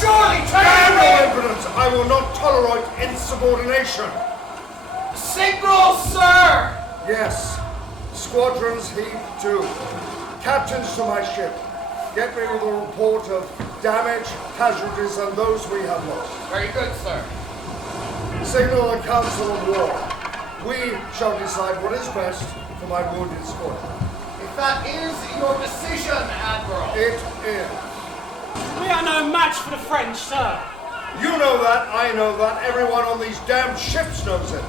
Surely, Damn traitor! your impudence! I will not tolerate insubordination. Signal, sir! Yes, squadrons heave to. Captains to my ship, get me with a report of damage, casualties, and those we have lost. Very good, sir. Signal the Council of War. We shall decide what is best for my wounded squadron. If that is your decision, Admiral. It is. We are no match for the French, sir. You know that, I know that, everyone on these damn ships knows it.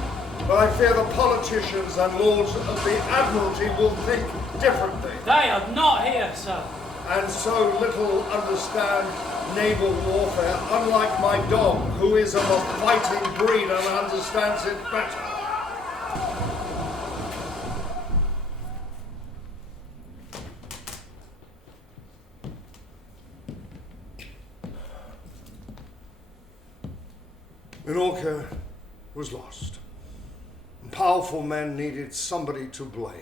But I fear the politicians and lords of the Admiralty will think differently. They are not here, sir. And so little understand naval warfare, unlike my dog, who is of a fighting breed and understands it better. Minorca was lost. Powerful men needed somebody to blame.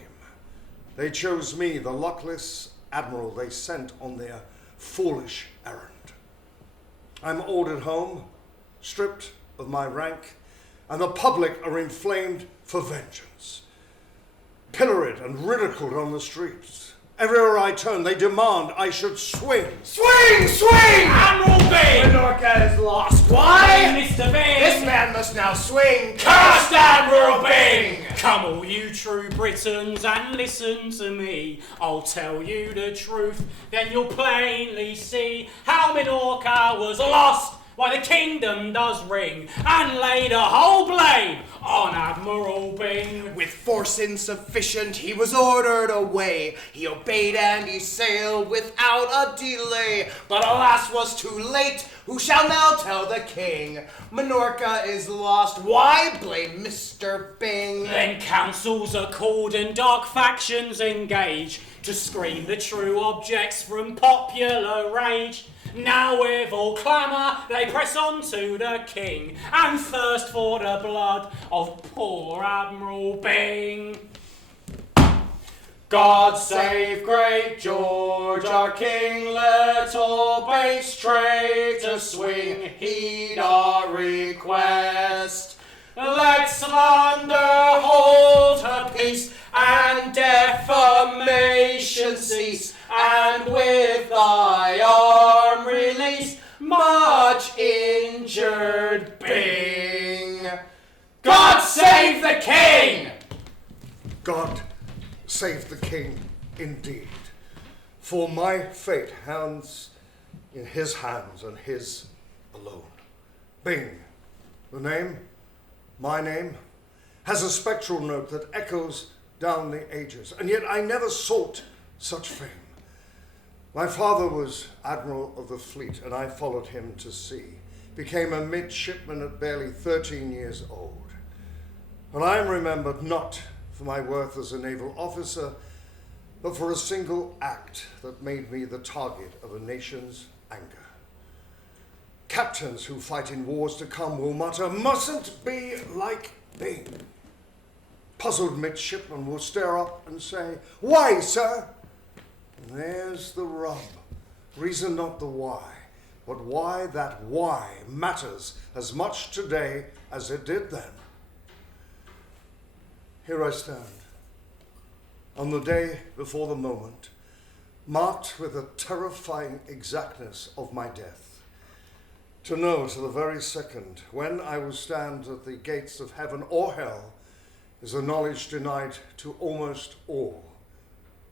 They chose me, the luckless admiral they sent on their foolish errand. I'm ordered home, stripped of my rank, and the public are inflamed for vengeance. Pilloried and ridiculed on the streets. Everywhere I turn, they demand I should swing. Swing! Swing! Admiral Byng! Minorca is lost. Why? Mr. Byng! This man must now swing. Cursed Admiral Byng! Come all you true Britons and listen to me. I'll tell you the truth, then you'll plainly see how Minorca was lost. Why the kingdom does ring, and lay the whole blame on Admiral Byng. With force insufficient, he was ordered away. He obeyed and he sailed without a delay. But alas, was too late. Who shall now tell the king? Minorca is lost. Why blame Mr. Byng? Then councils are called and dark factions engage to screen the true objects from popular rage. Now with all clamour they press on to the king and thirst for the blood of poor Admiral Byng. God save great George, our king, let all base traitors swing, heed our request. Let slander hold her peace, and defamation cease, and with thy arm release much injured Byng. God save the king! God save the king indeed. For my fate hangs in his hands and his alone. Byng, the name, my name, has a spectral note that echoes down the ages, and yet I never sought such fame. My father was Admiral of the fleet, and I followed him to sea, became a midshipman at barely 13 years old. And I am remembered not for my worth as a naval officer, but for a single act that made me the target of a nation's anger. Captains who fight in wars to come will mutter, mustn't be like Byng. Puzzled midshipmen will stare up and say, why, sir? And there's the rub. Reason not the why, but why that why matters as much today as it did then. Here I stand, on the day before the moment, marked with the terrifying exactness of my death. To know to the very second when I will stand at the gates of heaven or hell is a knowledge denied to almost all,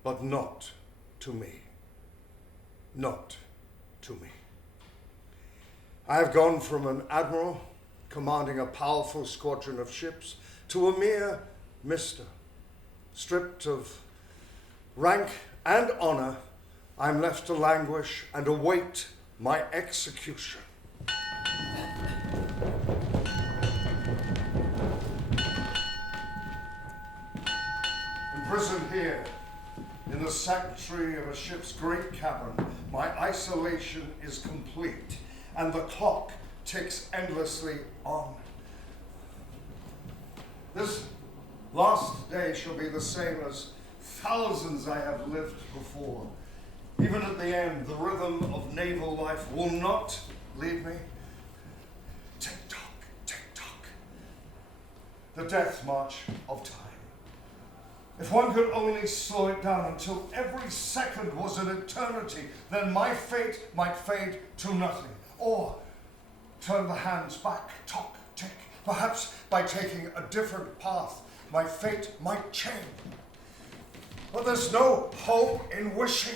but not to me. Not to me. I have gone from an admiral commanding a powerful squadron of ships to a mere mister. Stripped of rank and honor, I'm left to languish and await my execution. Imprisoned here, in the sanctuary of a ship's great cabin, my isolation is complete, and the clock ticks endlessly on. This last day shall be the same as thousands I have lived before. Even at the end, the rhythm of naval life will not lead me. Tick-tock, tick-tock. The death march of time. If one could only slow it down until every second was an eternity, then my fate might fade to nothing. Or turn the hands back, tock, tick. Perhaps by taking a different path, my fate might change. But there's no hope in wishing.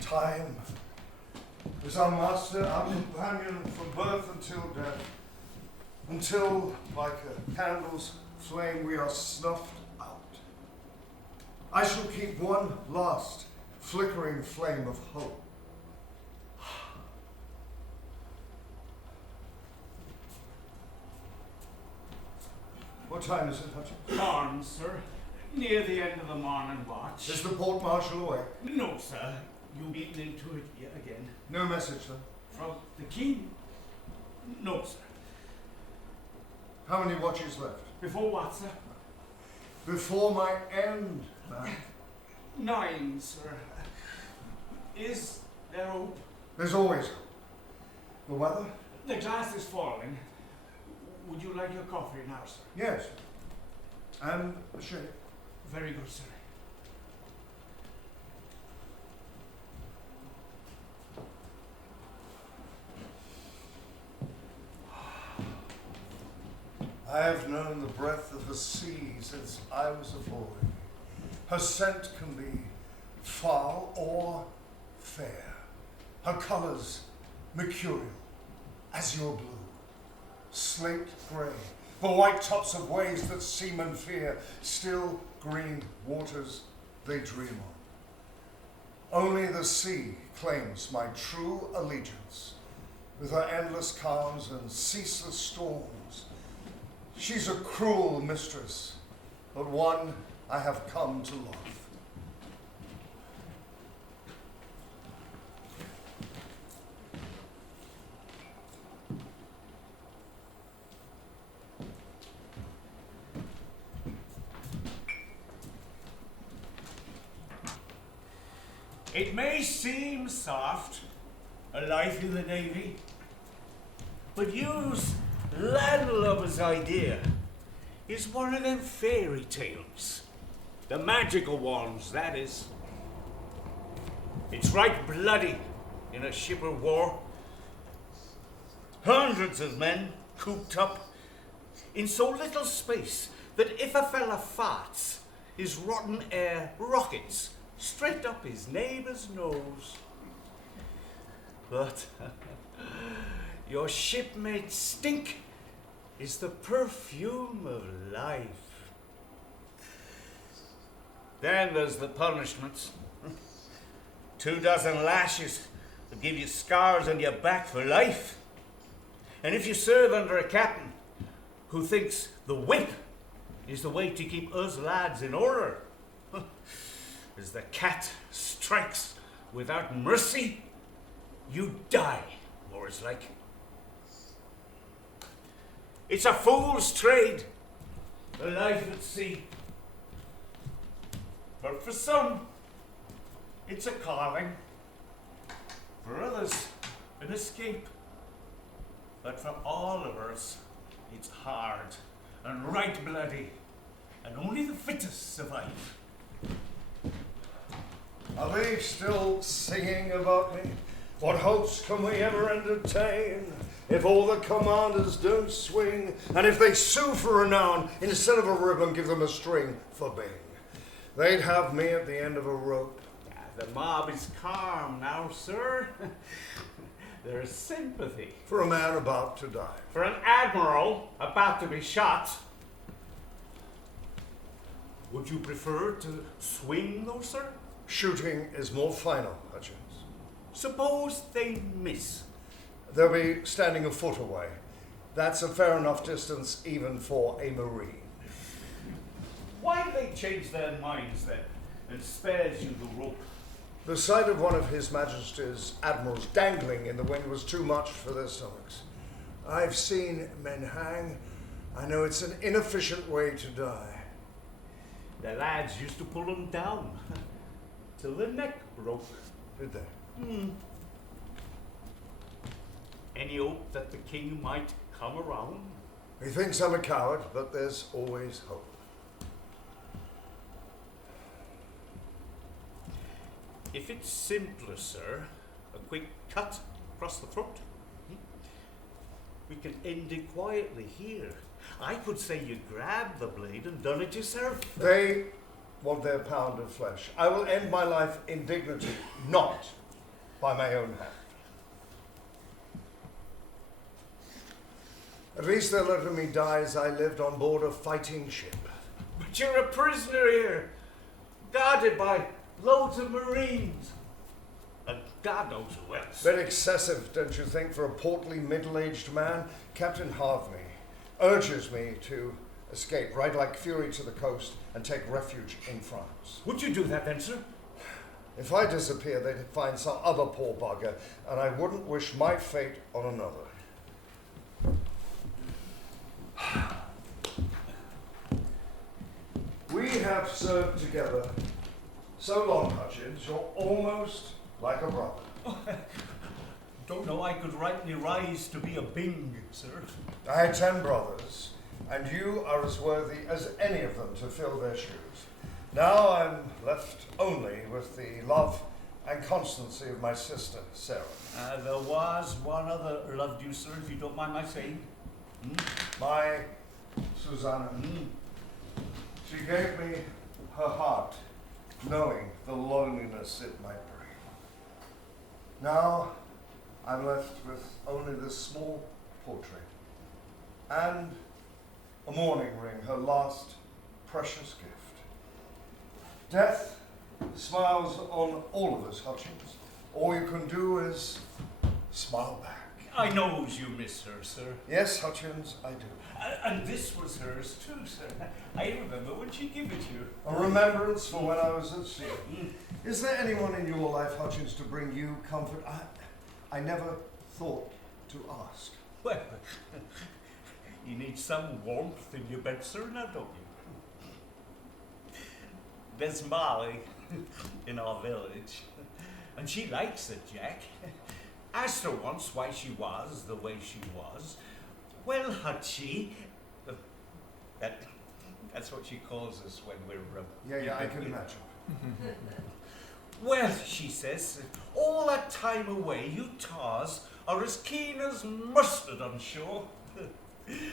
Time is our master, our companion from birth until death, until, like a candle's flame, we are snuffed out. I shall keep one last flickering flame of hope. What time is it, Hutchins? Morning, sir. Near the end of the morning watch. Is the port marshal awake? No, sir. You've eaten into it yet again. No message, then? From the king? No, sir. How many watches left? Before what, sir? Before my end, man. 9, sir. Is there hope? There's always hope. The weather? The glass is falling. Would you like your coffee now, sir? Yes. And a shake. Very good, sir. I have known the breath of the sea since I was a boy. Her scent can be foul or fair. Her colors mercurial, azure blue, slate gray, the white tops of waves that seamen fear, still green waters they dream on. Only the sea claims my true allegiance, with her endless calms and ceaseless storms. She's a cruel mistress, but one I have come to love. It may seem soft, a life in the Navy, but use landlubber's idea is one of them fairy tales. The magical ones, that is. It's right bloody in a ship of war. Hundreds of men cooped up in so little space that if a fella farts, his rotten air rockets straight up his neighbour's nose. But your shipmate's stink is the perfume of life. Then there's the punishments. 24 lashes will give you scars on your back for life. And if you serve under a captain who thinks the whip is the way to keep us lads in order, as the cat strikes without mercy, you die, more is like. It's a fool's trade, the life at sea. But for some, it's a calling. For others, an escape. But for all of us, it's hard and right bloody, and only the fittest survive. Are they still singing about me? What hopes can we ever entertain if all the commanders don't swing, and if they sue for renown instead of a ribbon, give them a string for Byng? They'd have me at the end of a rope. The mob is calm now, sir. There's sympathy. For a man about to die. For an admiral about to be shot. Would you prefer to swing, though, sir? Shooting is more final, Hutchins. Suppose they miss. They'll be standing a foot away. That's a fair enough distance even for a Marine. Why do they change their minds then and spares you the rope? The sight of one of His Majesty's admirals dangling in the wind was too much for their stomachs. I've seen men hang I know it's an inefficient way to die. The lads used to pull them down till the neck broke. Did they? Any hope that the king might come around? He thinks I'm a coward, but there's always hope. If it's simpler, sir, a quick cut across the throat. We can end it quietly here. I could say you grabbed the blade and done it yourself. They want their pound of flesh. I will end my life in dignity, not by my own hand. At least they're letting me die as I lived on board a fighting ship. But you're a prisoner here, guarded by loads of Marines. And God knows who else. Bit excessive, don't you think, for a portly, middle-aged man? Captain Harvey urges me to escape, ride like fury to the coast, and take refuge in France. Would you do that then, sir? If I disappear, they'd find some other poor bugger, and I wouldn't wish my fate on another. We have served together so long, Hutchins, you're almost like a brother. Don't know I could rightly rise to be a Byng, sir. I had 10 brothers, and you are as worthy as any of them to fill their shoes. Now I'm left only with the love and constancy of my sister, Sarah. There was one other loved you, sir, if you don't mind my saying. My Susanna. She gave me her heart, knowing the loneliness it might bring. Now I'm left with only this small portrait and a mourning ring, her last precious gift. Death smiles on all of us, Hutchins. All you can do is smile back. I knows you miss her, sir. Yes, Hutchins, I do. And this was hers too, sir. I remember when she gave it to you. A remembrance for when I was at sea. Is there anyone in your life, Hutchins, to bring you comfort? I never thought to ask. Well, you need some warmth in your bed, sir, now don't you? There's Molly in our village, and she likes it, Jack. Asked her once why she was the way she was. Well, Hutchie, that's what she calls us when we're... Yeah, I can imagine. Well, she says, all that time away, you tars are as keen as mustard on shore.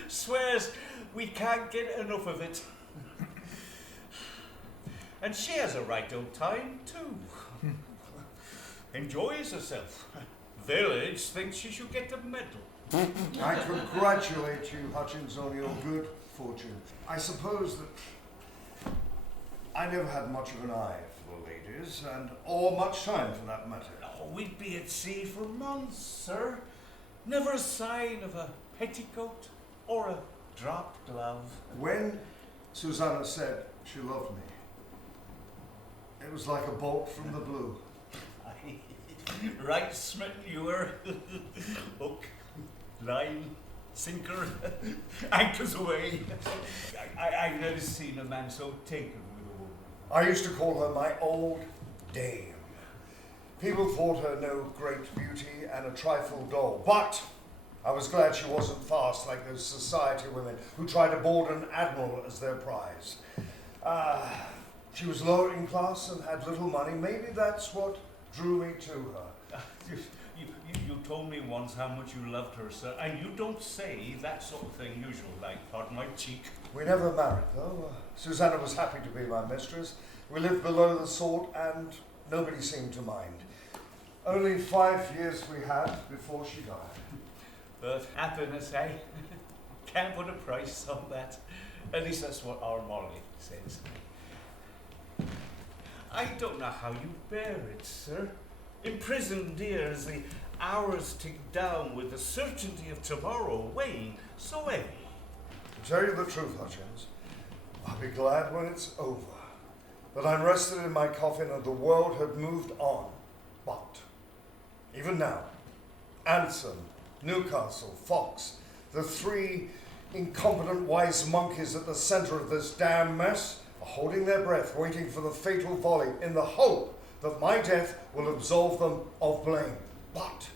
Swears we can't get enough of it. And she has a right old time, too. Enjoys herself. Village thinks she should get a medal. I congratulate you, Hutchins, on your good fortune. I suppose that I never had much of an eye for ladies, or much time for that matter. Oh, we'd be at sea for months, sir. Never a sign of a petticoat or a drop glove. When Susanna said she loved me, it was like a bolt from the blue. Right smitten you were. Hook, line, sinker, anchors away. I've never seen a man so taken with a woman. I used to call her my old dame. People thought her no great beauty and a trifle dull, but I was glad she wasn't fast like those society women who tried to board an admiral as their prize. She was lower in class and had little money. Maybe that's what drew me to her. You told me once how much you loved her, sir, and you don't say that sort of thing usually, like, pardon my cheek. We never married, though. Susanna was happy to be my mistress. We lived below the sword, and nobody seemed to mind. Only 5 years we had before she died. But happiness, eh? Can't put a price on that. At least that's what our Molly says. I don't know how you bear it, sir. Imprisoned here as the hours tick down with the certainty of tomorrow weighing so heavy. To tell you the truth, Hutchins, I'll be glad when it's over. That I'm rested in my coffin and the world had moved on. But, even now, Anson, Newcastle, Fox, the 3 incompetent wise monkeys at the centre of this damn mess are holding their breath, waiting for the fatal volley in the hope that my death will absolve them of blame. But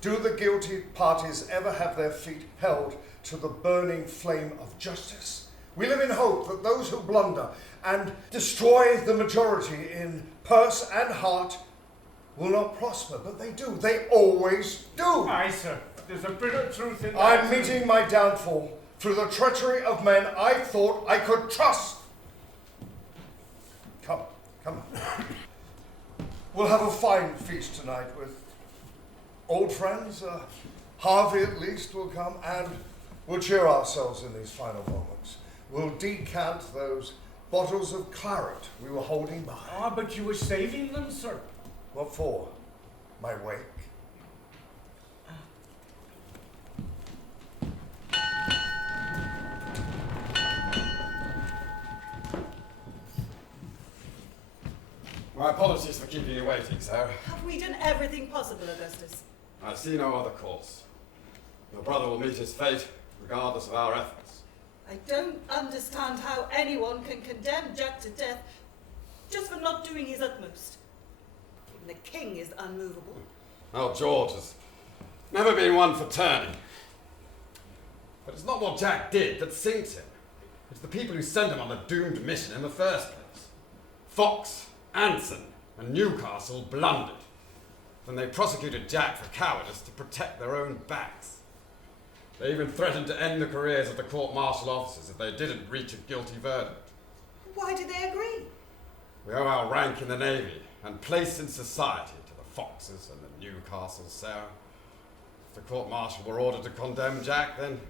do the guilty parties ever have their feet held to the burning flame of justice? We live in hope that those who blunder and destroy the majority in purse and heart will not prosper, but they do. They always do. Aye, sir. There's a bit of truth in that. I'm meeting my downfall through the treachery of men I thought I could trust. Come. We'll have a fine feast tonight with old friends. Harvey at least will come, and we'll cheer ourselves in these final moments. We'll decant those bottles of claret we were holding by. Ah, but you were saving them, sir. What for? My wake? My apologies for keeping you waiting, sir. Have we done everything possible, Augustus? I see no other course. Your brother will meet his fate, regardless of our efforts. I don't understand how anyone can condemn Jack to death just for not doing his utmost. Even the king is unmovable. Well, George has never been one for turning. But it's not what Jack did that sinks him. It's the people who sent him on the doomed mission in the first place. Fox, Anson, and Newcastle blundered. Then they prosecuted Jack for cowardice to protect their own backs. They even threatened to end the careers of the court-martial officers if they didn't reach a guilty verdict. Why did they agree? We owe our rank in the Navy and place in society to the Foxes and the Newcastles, Sarah. If the court-martial were ordered to condemn Jack, then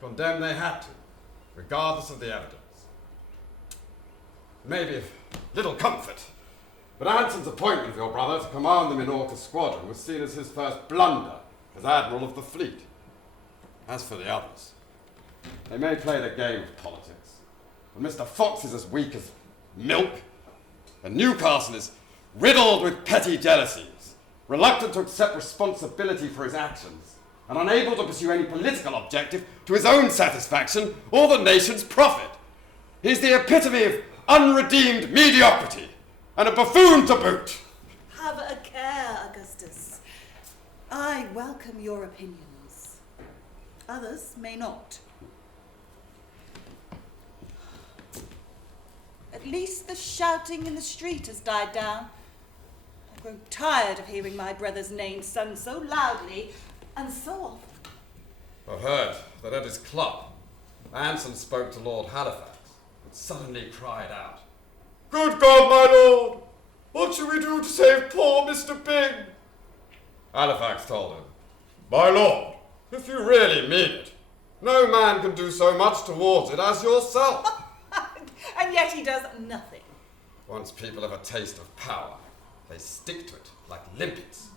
condemn they had to, regardless of the evidence. Maybe of little comfort, but Anson's appointment of your brother to command the Minorca squadron was seen as his first blunder as Admiral of the fleet. As for the others, they may play the game of politics, but Mr. Fox is as weak as milk, and Newcastle is riddled with petty jealousies, reluctant to accept responsibility for his actions, and unable to pursue any political objective to his own satisfaction or the nation's profit. He's the epitome of unredeemed mediocrity, and a buffoon to boot. Have a care, Augustus. I welcome your opinions. Others may not. At least the shouting in the street has died down. I've grown tired of hearing my brother's name sung so loudly and so often. I've heard that at his club, Anson spoke to Lord Halifax and suddenly cried out, "Good God, my lord! What shall we do to save poor Mr. Byng?" Halifax told him, "My lord, if you really mean it, no man can do so much towards it as yourself." And yet he does nothing. Once people have a taste of power, they stick to it like limpets.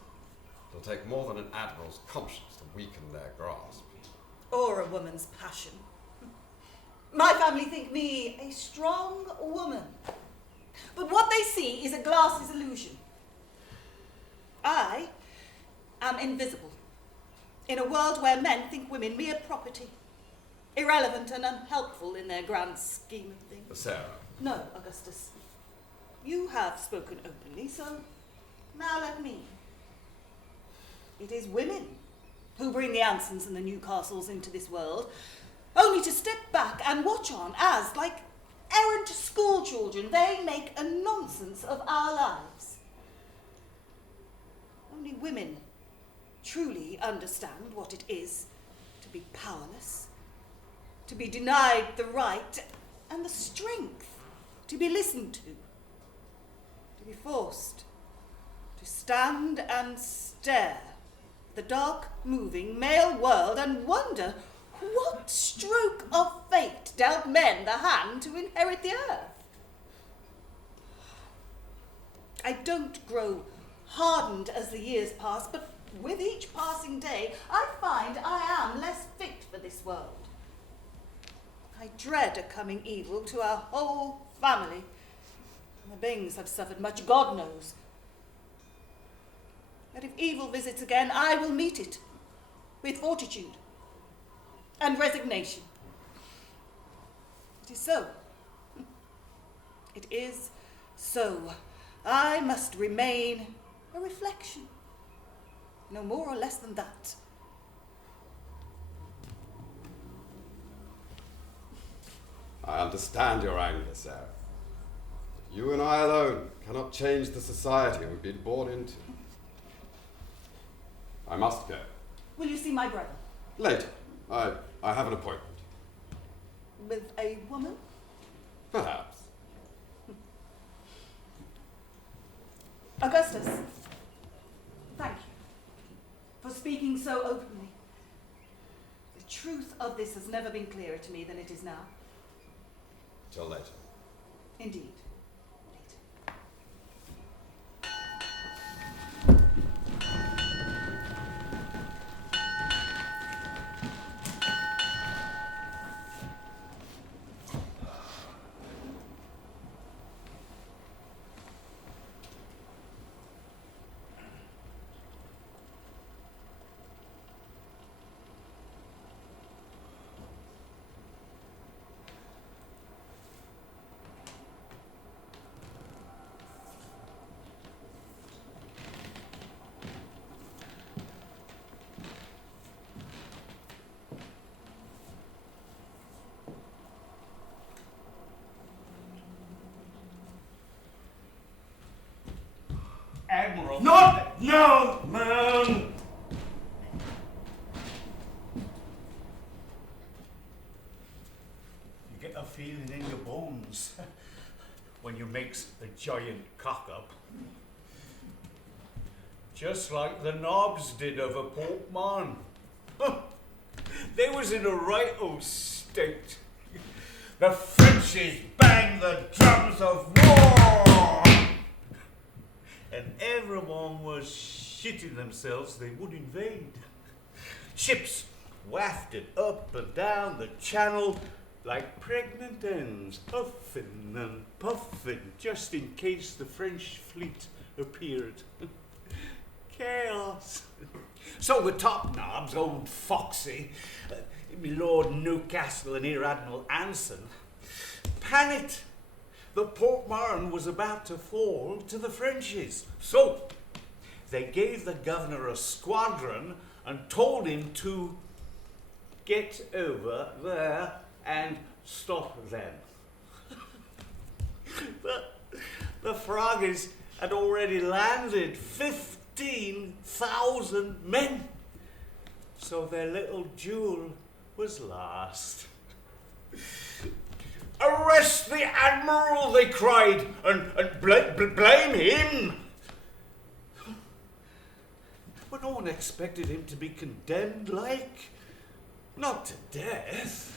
It'll take more than an admiral's conscience to weaken their grasp. Or a woman's passion. My family think me a strong woman. But what they see is a glass's illusion. I am invisible. In a world where men think women mere property, irrelevant and unhelpful in their grand scheme of things. Sarah. No, Augustus. You have spoken openly, so now let me. It is women who bring the Ansons and the Newcastles into this world, only to step back and watch on as, like errant school children, they make a nonsense of our lives. Only women truly understand what it is to be powerless, to be denied the right and the strength to be listened to be forced to stand and stare at the dark, moving male world and wonder what stroke of fate dealt men the hand to inherit the earth. I don't grow hardened as the years pass, but with each passing day, I find I am less fit for this world. I dread a coming evil to our whole family. The Byngs have suffered much, God knows. But if evil visits again, I will meet it with fortitude and resignation. It is so. It is so. I must remain a reflection. No more or less than that. I understand your anger, Sarah. You and I alone cannot change the society we've been born into. I must go. Will you see my brother? Later. I have an appointment. With a woman? Perhaps. Augustus, thank you for speaking so openly. The truth of this has never been clearer to me than it is now. Till later. Indeed. Admiral. Not now, man! You get a feeling in your bones when you makes a giant cock up. Just like the knobs did over Port Mahon. They was in a right old state. The Frenchies banged the drums of war! And everyone was shitting themselves they would invade. Ships wafted up and down the channel like pregnant hens, puffing and puffing just in case the French fleet appeared. Chaos. So the top knobs, old Foxy, my Lord Newcastle and Rear Admiral Anson, panicked. The Port Mahon was about to fall to the Frenchies. So they gave the governor a squadron and told him to get over there and stop them. The Froggies had already landed 15,000 men. So their little jewel was lost. Arrest the Admiral, they cried, and blame him. But no one expected him to be condemned like, not to death.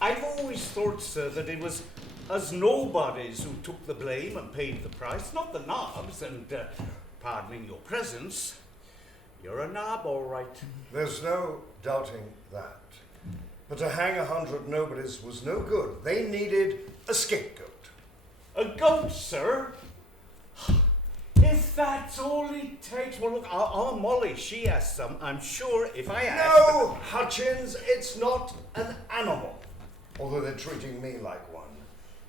I've always thought, sir, that it was us nobodies who took the blame and paid the price, not the knobs, and pardoning your presence, you're a knob, all right. There's no doubting that. But to hang 100 nobodies was no good. They needed a scapegoat. A goat, sir? If that's all it takes, well, look, our Molly, she has some. I'm sure if I ask... No, Hutchins, it's not an animal. Although they're treating me like one.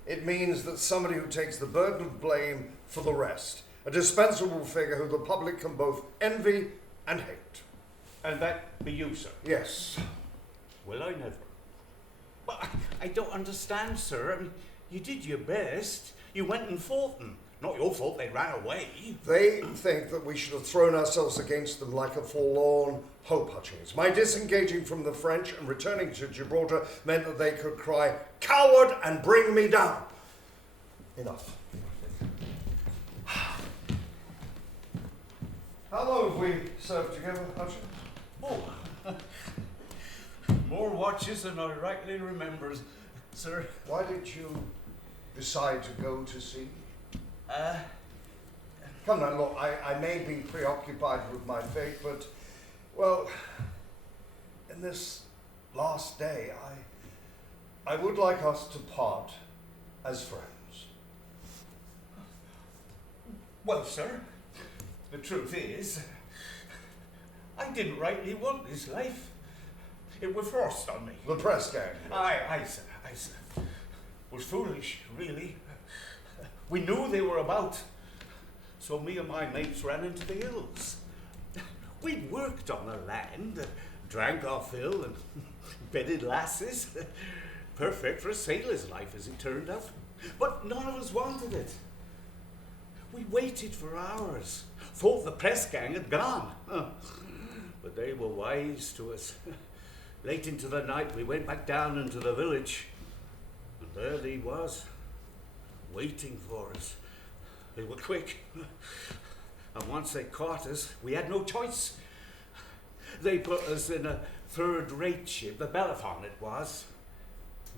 It means that somebody who takes the burden of blame for the rest. A dispensable figure who the public can both envy and hate. And that be you, sir? Yes. Well, I never. Well, I don't understand, sir. I mean, you did your best. You went and fought them. Not your fault they ran away. They think that we should have thrown ourselves against them like a forlorn hope, Hutchins. My disengaging from the French and returning to Gibraltar meant that they could cry, "Coward!" and bring me down. Enough. How long have we served together, Hutchins? Oh, more watches than I rightly remember, sir. Why did you decide to go to sea? Come now, look, I may be preoccupied with my fate, but, well, in this last day, I would like us to part as friends. Well, sir, the truth is, I didn't rightly want this life. It was forced on me. The press gang. I sir. Was foolish, really. We knew they were about, so me and my mates ran into the hills. We'd worked on the land, drank our fill, and bedded lasses. Perfect for a sailor's life, as it turned out. But none of us wanted it. We waited for hours, thought the press gang had gone. But they were wise to us. Late into the night, we went back down into the village, and there they was, waiting for us. They were quick, and once they caught us, we had no choice. They put us in a third-rate ship, the Bellefonte it was.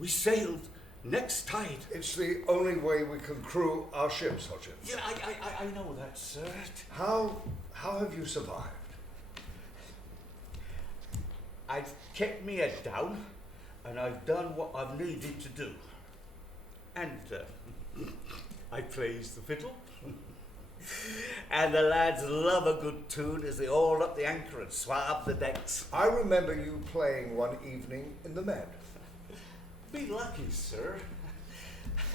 We sailed next tide. It's the only way we can crew our ships, Hodgins. Yeah, I know that, sir. How have you survived? I've kept me head down, and I've done what I've needed to do. And I plays the fiddle. And the lads love a good tune as they haul up the anchor and swab the decks. I remember you playing one evening in the Med. Be lucky, sir.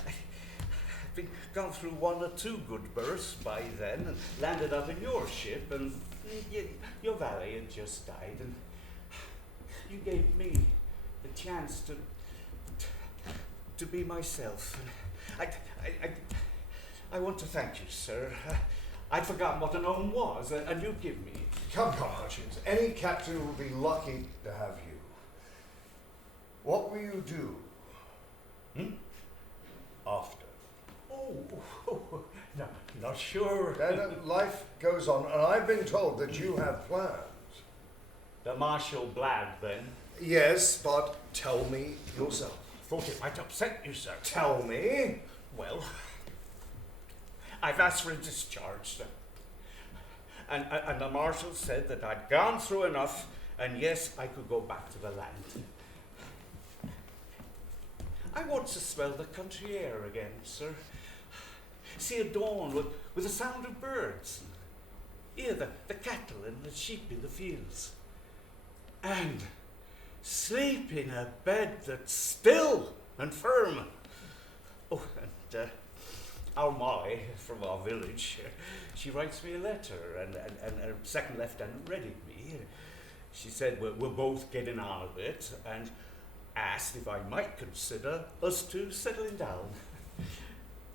I've been gone through one or two good berths by then and landed up in your ship, and your valet had just died, and you gave me the chance to be myself. I want to thank you, sir. I'd forgotten what an home was, and you give me it. Come, Hodgins. Any captain will be lucky to have you. What will you do after? Oh, no, not sure. Then life goes on, and I've been told that you have plans. The Marshal Blad, then? Yes, but tell me yourself. Thought it might upset you, sir. Tell me. Well, I've asked for a discharge, sir. And the Marshal said that I'd gone through enough, and yes, I could go back to the land. I want to smell the country air again, sir. See a dawn with the sound of birds. Hear the cattle and the sheep in the fields. And sleep in a bed that's still and firm. Oh, and our Molly from our village, she writes me a letter, and her second lieutenant read it me. She said we're both getting on a bit, and asked if I might consider us two settling down.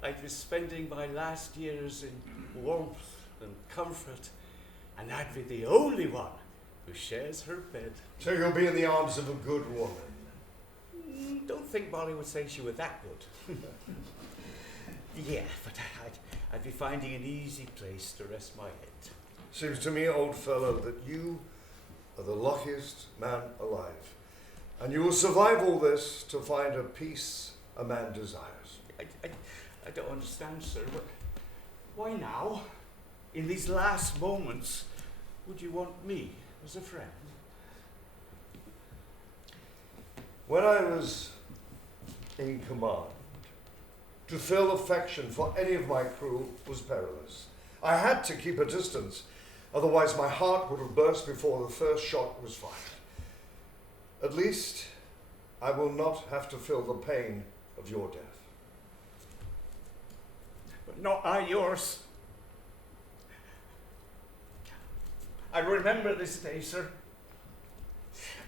I'd be spending my last years in warmth and comfort, and I'd be the only one who shares her bed. So you'll be in the arms of a good woman. Don't think Molly would say she were that good. Yeah, but I'd be finding an easy place to rest my head. Seems to me, old fellow, that you are the luckiest man alive. And you will survive all this to find a peace a man desires. I don't understand, sir, but why now, in these last moments, would you want me as a friend? When I was in command, to feel affection for any of my crew was perilous. I had to keep a distance, otherwise my heart would have burst before the first shot was fired. At least, I will not have to feel the pain of your death. But not I yours. I remember this day, sir,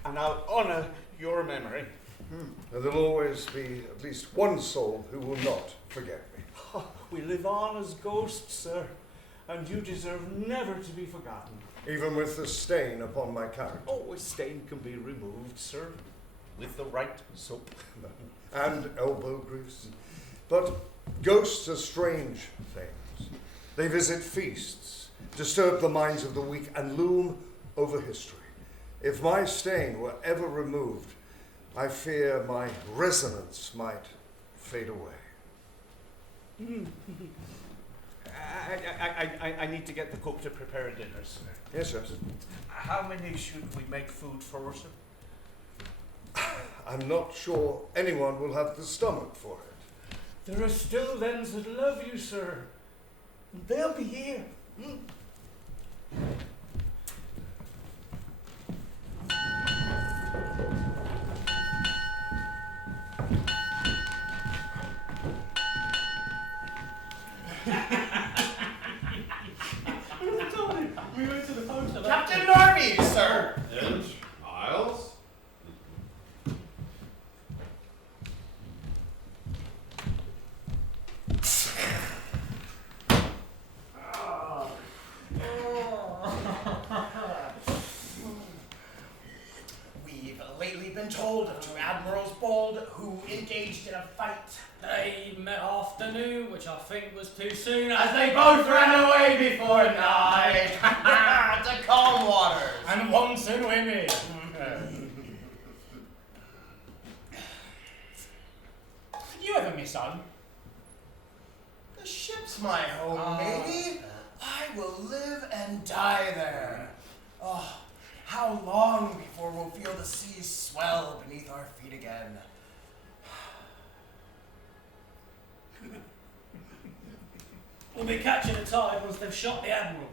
and I'll honour your memory. And there'll always be at least one soul who will not forget me. Oh, we live on as ghosts, sir, and you deserve never to be forgotten. Even with the stain upon my character. Oh, a stain can be removed, sir, with the right soap. And elbow grease. But ghosts are strange things. They visit feasts, disturb the minds of the weak, and loom over history. If my stain were ever removed, I fear my resonance might fade away. I need to get the cook to prepare a dinner, sir. Yes, yes. How many should we make food for, sir? I'm not sure anyone will have the stomach for it. There are still them that love you, sir. They'll be here. we've been told of 2 admirals bold who engaged in a fight. They met afternoon, which I think was too soon, As they both ran away before night to calm waters. and wanton women. You ever miss home? The ship's my home, matey. I will live and die there. Oh, how long before we'll feel the seas swell beneath our feet again? We'll be catching the tide once they've shot the Admiral.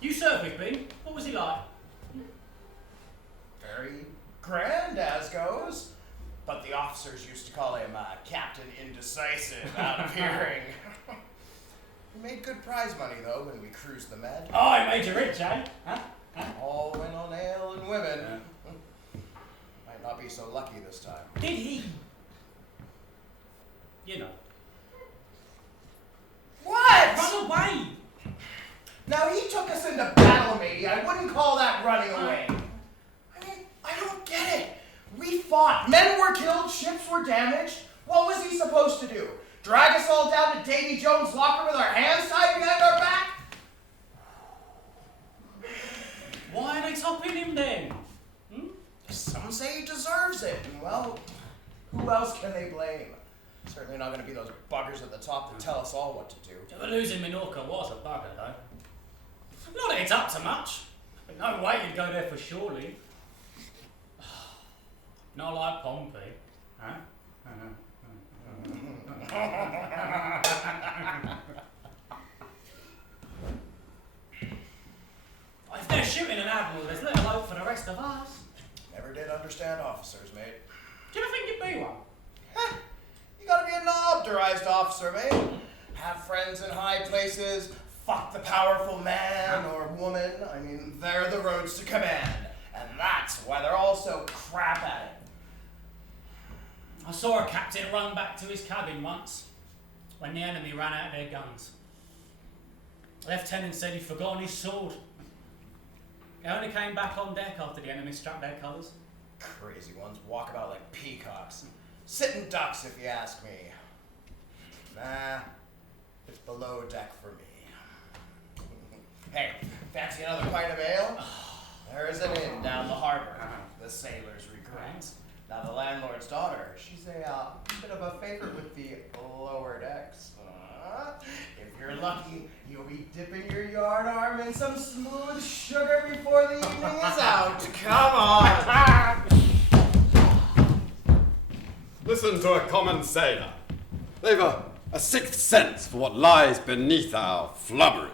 You served with Byng. What was he like? Very grand, as goes. But the officers used to call him Captain Indecisive out of hearing. We made good prize money, though, when we cruised the Med. Oh, I made you rich, eh? Huh? All went on ale and women. Might not be so lucky this time. Did he? You know. What? Run away! Now, he took us into battle, matey. I wouldn't call that running away. I mean, I don't get it. We fought. Men were killed. Ships were damaged. What was he supposed to do? Drag us all down to Davy Jones' locker with our hands tied behind our back? Why are they topping him then? Some say he deserves it. And, well, who else can they blame? Certainly not going to be those buggers at the top that tell us all what to do. But losing Minorca was a bugger, though. Not that it's up to much. But no way you'd go there for surely. Not like Pompey, huh? If they're shooting an admiral, there's little hope for the rest of us. Never did understand officers, mate. Do you ever think you'd be one? You gotta be a knobderized officer, mate. Have friends in high places, fuck the powerful man or woman. I mean, they're the roads to command. And that's why they're all so crap at it. I saw a captain run back to his cabin once when the enemy ran out of their guns. The lieutenant said he'd forgotten his sword. He only came back on deck after the enemy struck their colours. Crazy ones walk about like peacocks. Sitting ducks, if you ask me. Nah, it's below deck for me. Hey, fancy another pint of ale? There is an inn down the harbor. The sailors regret. Now the landlord's daughter, she's a bit of a favorite with the lower decks. If you're lucky, you'll be dipping your yardarm in some smooth sugar before the evening is out. Come on! Listen to a common sailor. They've a sixth sense for what lies beneath our flummery.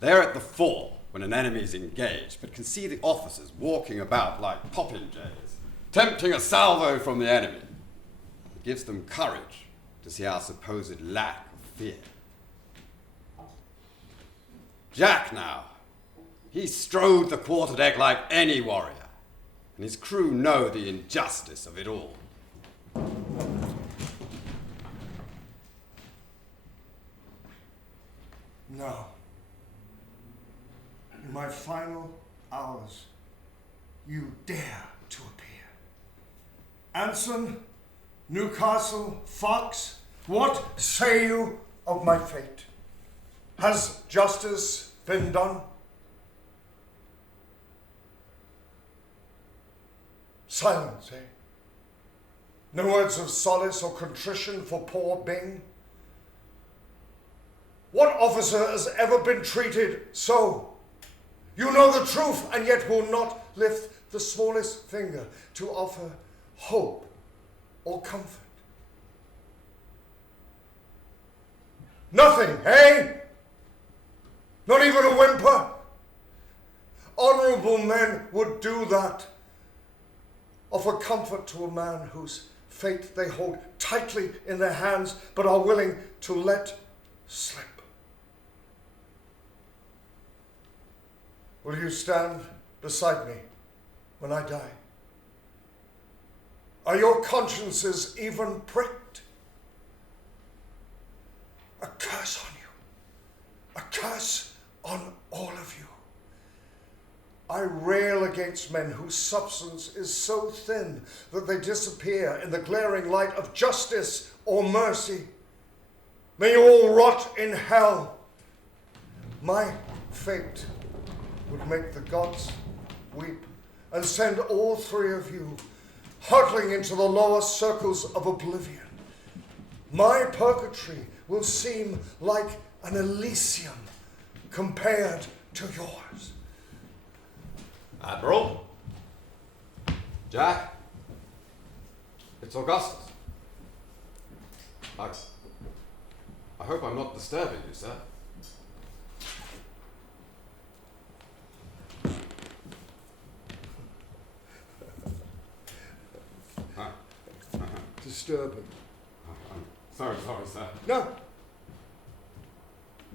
They're at the fore when an enemy's engaged, but can see the officers walking about like popinjays, tempting a salvo from the enemy. It gives them courage to see our supposed lack of fear. Jack now, he strode the quarterdeck like any warrior, and his crew know the injustice of it all. Now, in my final hours, you dare to appear. Anson, Newcastle, Fox, what say you of my fate? Has justice been done? Silence, eh? No words of solace or contrition for poor Byng? What officer has ever been treated so? You know the truth and yet will not lift the smallest finger to offer hope or comfort. Nothing, eh? Not even a whimper? Honorable men would do that. Offer comfort to a man whose fate they hold tightly in their hands but are willing to let slip. Will you stand beside me when I die? Are your consciences even pricked? A curse on you. A curse. against men whose substance is so thin that they disappear in the glaring light of justice or mercy. May you all rot in hell. My fate would make the gods weep and send all three of you hurtling into the lower circles of oblivion. My purgatory will seem like an Elysium compared to yours. Admiral? Jack? It's Augustus. I hope I'm not disturbing you, sir. Disturbing. I'm sorry, sir. No.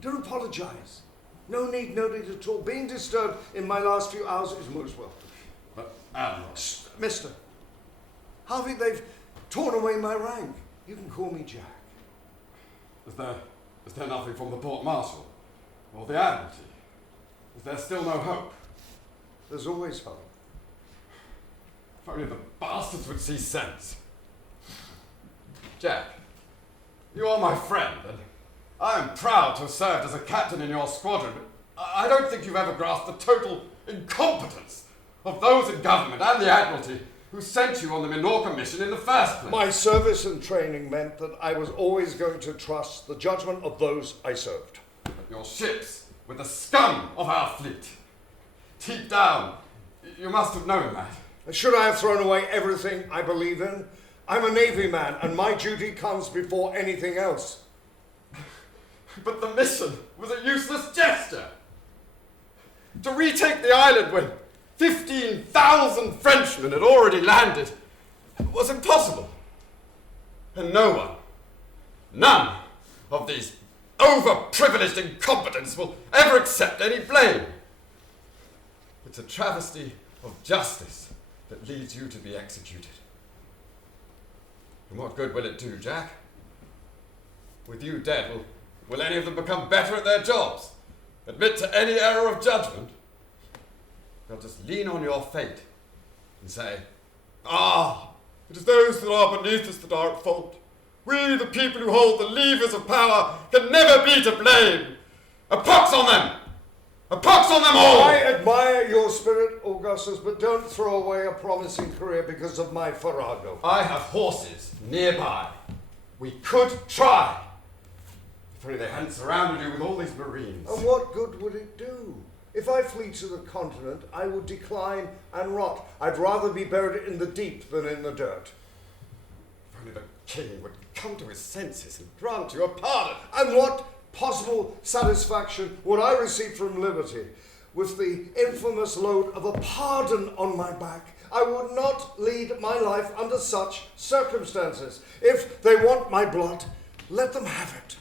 Don't apologize. No need at all. Being disturbed in my last few hours is most welcome. But, Admiral... Mister, Harvey, they've torn away my rank. You can call me Jack. Is there nothing from the Port Marshal? Or the Admiralty? Is there still no hope? There's always hope. If only the bastards would see sense. Jack, you are my friend, and I am proud to have served as a captain in your squadron, but I don't think you've ever grasped the total incompetence of those in government and the Admiralty who sent you on the Minorca mission in the first place. My service and training meant that I was always going to trust the judgment of those I served. Your ships were the scum of our fleet. Deep down, you must have known that. Should I have thrown away everything I believe in? I'm a Navy man, and my duty comes before anything else. But the mission was a useless gesture. To retake the island when 15,000 Frenchmen had already landed was impossible. And no one, none of these overprivileged incompetents will ever accept any blame. It's a travesty of justice that leads you to be executed. And what good will it do, Jack? With you dead, will any of them become better at their jobs? Admit to any error of judgment? They'll just lean on your fate and say, it is those that are beneath us that are at fault. We, the people who hold the levers of power, can never be to blame. A pox on them! A pox on them all! I admire your spirit, Augustus, but don't throw away a promising career because of my farrago. I have horses nearby. We could try. If only they hadn't surrounded you with all these Marines. And what good would it do? If I flee to the continent, I would decline and rot. I'd rather be buried in the deep than in the dirt. If only the king would come to his senses and grant you a pardon. And what possible satisfaction would I receive from liberty with the infamous load of a pardon on my back? I would not lead my life under such circumstances. If they want my blood, let them have it.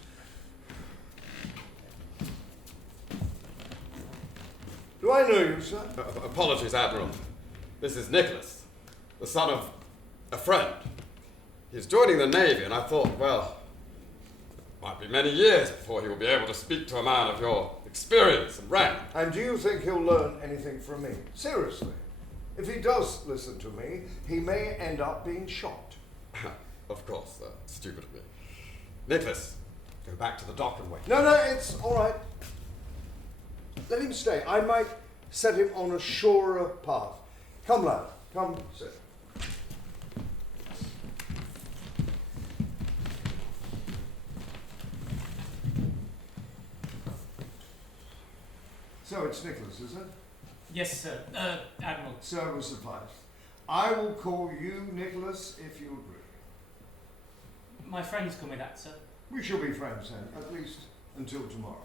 Do I know you, sir? Apologies, Admiral. This is Nicholas, the son of a friend. He's joining the Navy, and I thought, well, it might be many years before he will be able to speak to a man of your experience and rank. And do you think he'll learn anything from me? Seriously. If he does listen to me, he may end up being shot. Of course, stupid of me. Nicholas, go back to the dock and wait. No, it's all right. Let him stay. I might set him on a surer path. Come, lad. Come, sit. So it's Nicholas, is it? Yes, sir. Admiral. Sir will suffice. I will call you Nicholas if you agree. My friends call me that, sir. We shall be friends then, at least until tomorrow.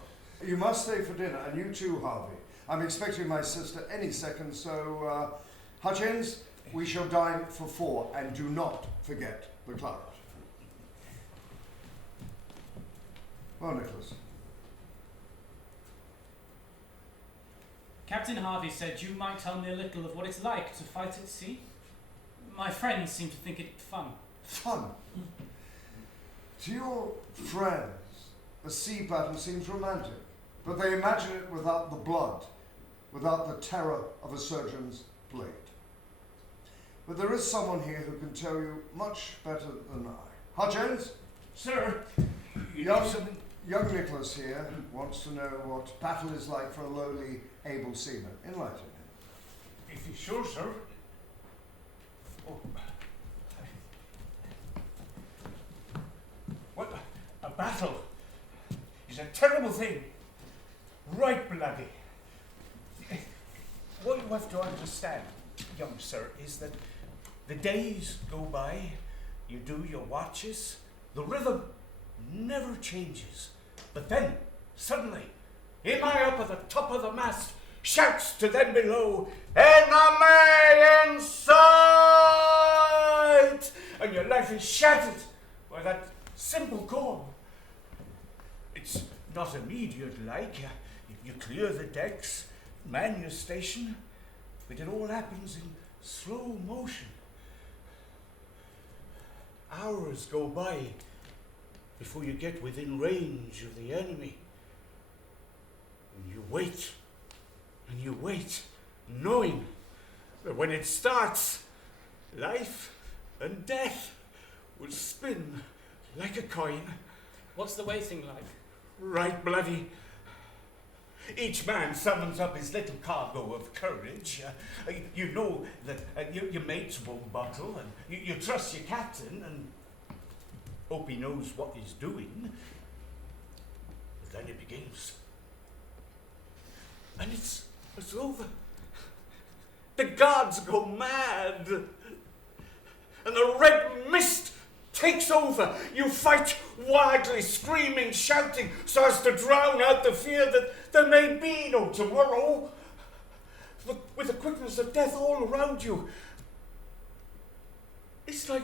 You must stay for dinner, and you too, Harvey. I'm expecting my sister any second, so, Hutchins, we shall dine for 4, and do not forget the claret. Well, Nicholas. Captain Harvey said you might tell me a little of what it's like to fight at sea. My friends seem to think it fun. Fun? To your friends, a sea battle seems romantic, but they imagine it without the blood, without the terror of a surgeon's blade. But there is someone here who can tell you much better than I. Hutchins? Sir, you Young, know something? young Nicholas here wants to know what battle is like for a lowly, able seaman. Enlighten him. If you're sure, sir. Oh. What? A battle is a terrible thing. Right bloody. What you have to understand, young sir, is that the days go by, you do your watches, the rhythm never changes. But then, suddenly, in up at the top of the mast, shouts to them below, "Enemy in sight!" And your life is shattered by that simple call. It's not immediate like. You clear the decks, man your station, but it all happens in slow motion. Hours go by before you get within range of the enemy. And you wait, and you wait, knowing that when it starts, life and death will spin like a coin. What's the waiting like? Right bloody. Each man summons up his little cargo of courage. You know that your mates won't buckle, and you trust your captain and hope he knows what he's doing. But then it begins. And it's over. The gods go mad. And the red mist takes over. You fight wildly, screaming, shouting, so as to drown out the fear that there may be no tomorrow. With the quickness of death all around you, it's like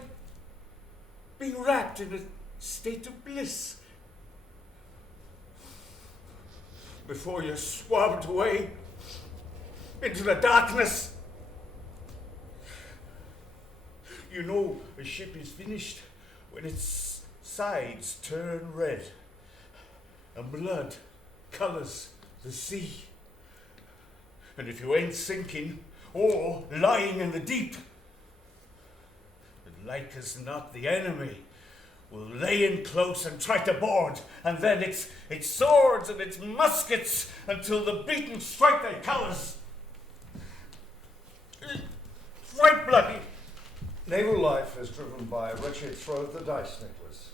being wrapped in a state of bliss. Before you're swabbed away into the darkness. You know a ship is finished when its sides turn red and blood colours the sea. And if you ain't sinking or lying in the deep, then like as not the enemy will lay in close and try to board, and then it's swords and it's muskets until the beaten strike their colours. Right bloody. Naval life is driven by a wretched throw of the dice, Nicholas.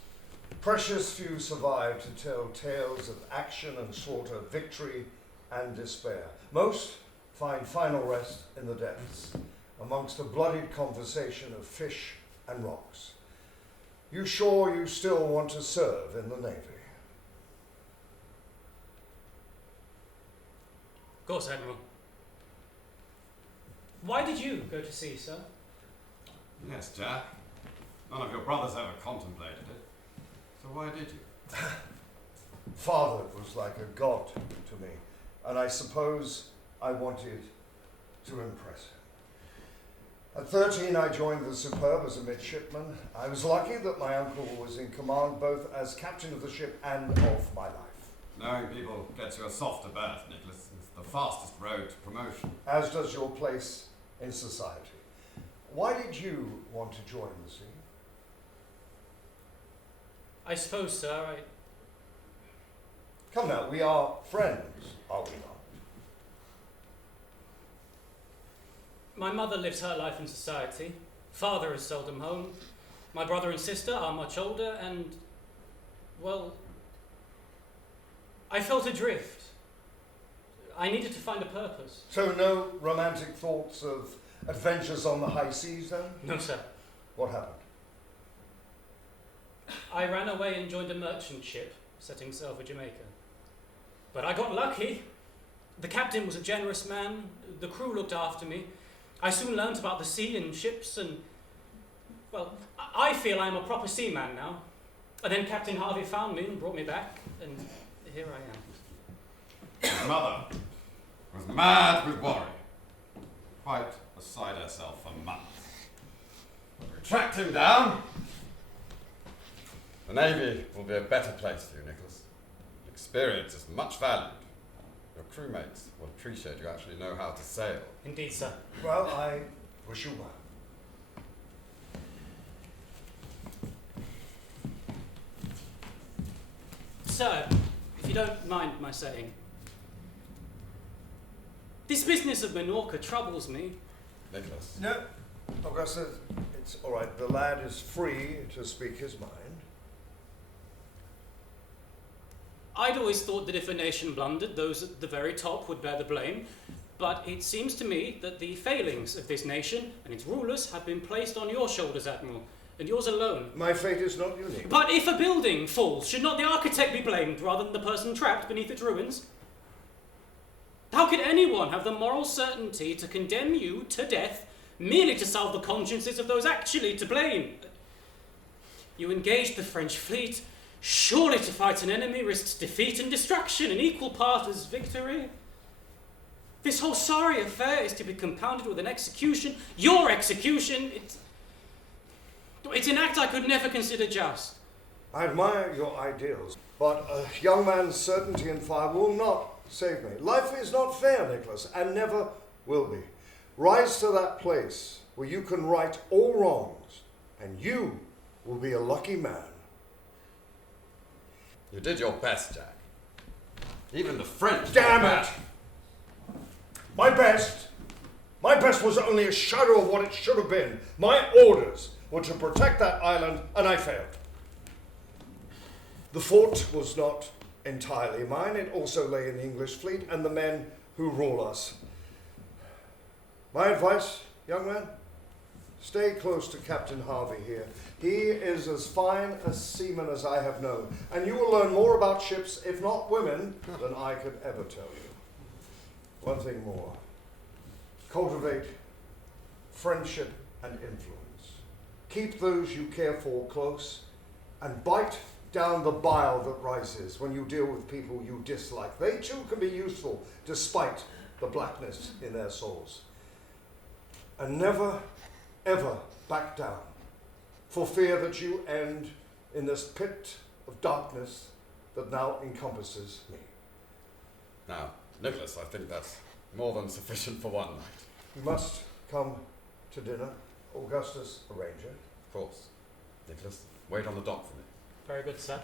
Precious few survive to tell tales of action and slaughter, victory and despair. Most find final rest in the depths, amongst a bloodied conversation of fish and rocks. You sure you still want to serve in the Navy? Of course, Admiral. Why did you go to sea, sir? Yes, Jack. None of your brothers ever contemplated it. So why did you? Father was like a god to me, and I suppose I wanted to impress him. At 13, I joined the Superb as a midshipman. I was lucky that my uncle was in command both as captain of the ship and of my life. Knowing people gets you a softer berth, Nicholas. It's the fastest road to promotion. As does your place in society. Why did you want to join the sea? I suppose, sir, Come now, we are friends, are we not? my mother lives her life in society. Father is seldom home. My brother and sister are much older, and, well, I felt adrift. I needed to find a purpose. So no romantic thoughts of adventures on the high seas then? No, sir. What happened? I ran away and joined a merchant ship, setting sail for Jamaica. But I got lucky. The captain was a generous man. The crew looked after me. I soon learnt about the sea and ships and, well, I feel I'm a proper seaman now. And then Captain Harvey found me and brought me back, and here I am. His mother was mad with worry, quite beside herself for months. We tracked him down. The Navy will be a better place for you, Nicholas. Experience is much valued. Your crewmates will appreciate you actually know how to sail. Indeed, sir. Well, I wish you well. Sir, if you don't mind my saying, this business of Minorca troubles me. Nicholas. No, Augustus, it's all right. The lad is free to speak his mind. I'd always thought that if a nation blundered, those at the very top would bear the blame. But it seems to me that the failings of this nation and its rulers have been placed on your shoulders, Admiral, and yours alone. My fate is not unique. But if a building falls, should not the architect be blamed rather than the person trapped beneath its ruins? How could anyone have the moral certainty to condemn you to death merely to salve the consciences of those actually to blame? You engaged the French fleet. Surely to fight an enemy risks defeat and destruction in equal part as victory. This whole sorry affair is to be compounded with an execution. Your execution, it's an act I could never consider just. I admire your ideals, but a young man's certainty in fire will not save me. Life is not fair, Nicholas, and never will be. Rise to that place where you can right all wrongs, and you will be a lucky man. You did your best, Jack. Even the French. Damn it! My best was only a shadow of what it should have been. My orders were to protect that island, and I failed. The fort was not entirely mine. It also lay in the English fleet and the men who rule us. My advice, young man, stay close to Captain Harvey here. He is as fine a seaman as I have known, and you will learn more about ships, if not women, than I could ever tell you. One thing more. Cultivate friendship and influence. Keep those you care for close, and bite down the bile that rises when you deal with people you dislike. They too can be useful, despite the blackness in their souls. And never, ever back down, for fear that you end in this pit of darkness that now encompasses me. Now, Nicholas, I think that's more than sufficient for one night. You must come to dinner. Augustus, arrange it. Of course. Nicholas, wait on the dock for me. Very good, sir.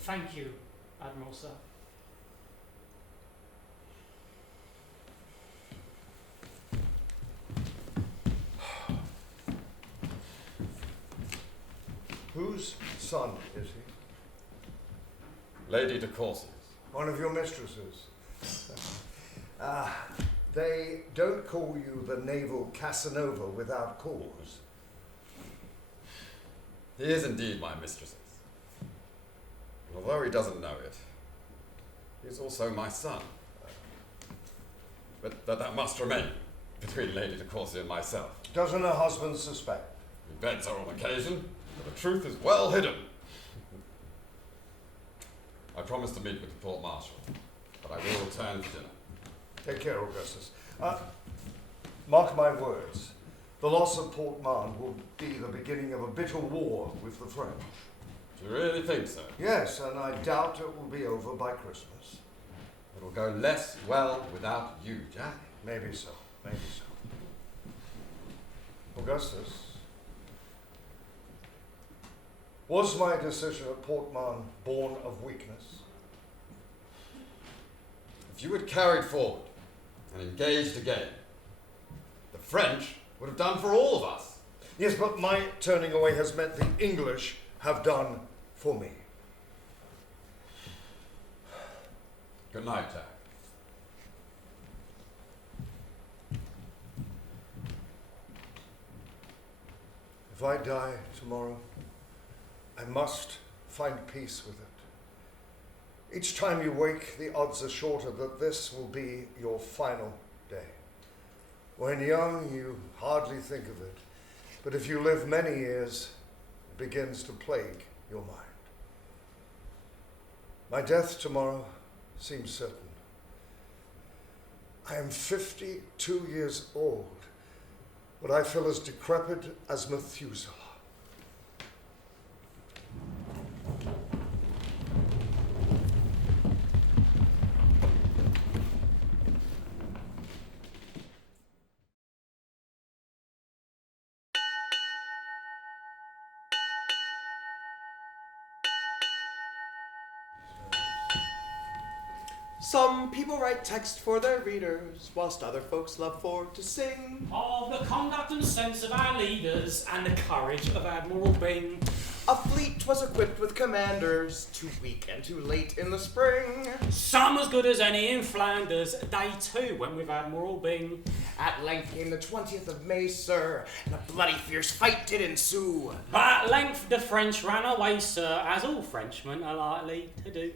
Thank you, Admiral, sir. Whose son is he? Lady de Courcy's. One of your mistresses. They don't call you the naval Casanova without cause. He is indeed my mistress's. And although he doesn't know it, he is also my son. But that must remain between Lady de Courcy and myself. Doesn't her husband suspect? He beds her on occasion, but the truth is well hidden. I promised to meet with the Port Marshal, but I will return for dinner. Take care, Augustus. Mark my words. The loss of Port Mahon will be the beginning of a bitter war with the French. Do you really think so? Yes, and I doubt it will be over by Christmas. It will go less well without you, Jack. Maybe so, maybe so. Augustus, was my decision at Port Mahon born of weakness? If you had carried forward and engaged again, the French would have done for all of us. Yes, but my turning away has meant the English have done for me. Good night, Jack. If I die tomorrow, I must find peace with it. Each time you wake, the odds are shorter that this will be your final day. When young, you hardly think of it, but if you live many years, it begins to plague your mind. My death tomorrow seems certain. I am 52 years old, but I feel as decrepit as Methuselah. Some people write text for their readers, whilst other folks love for to sing. Of the conduct and sense of our leaders and the courage of Admiral Byng. A fleet was equipped with commanders, too weak and too late in the spring. Some as good as any in Flanders, they too went with Admiral Byng. At length came the 20th of May, sir, and a bloody fierce fight did ensue. But at length the French ran away, sir, as all Frenchmen are likely to do.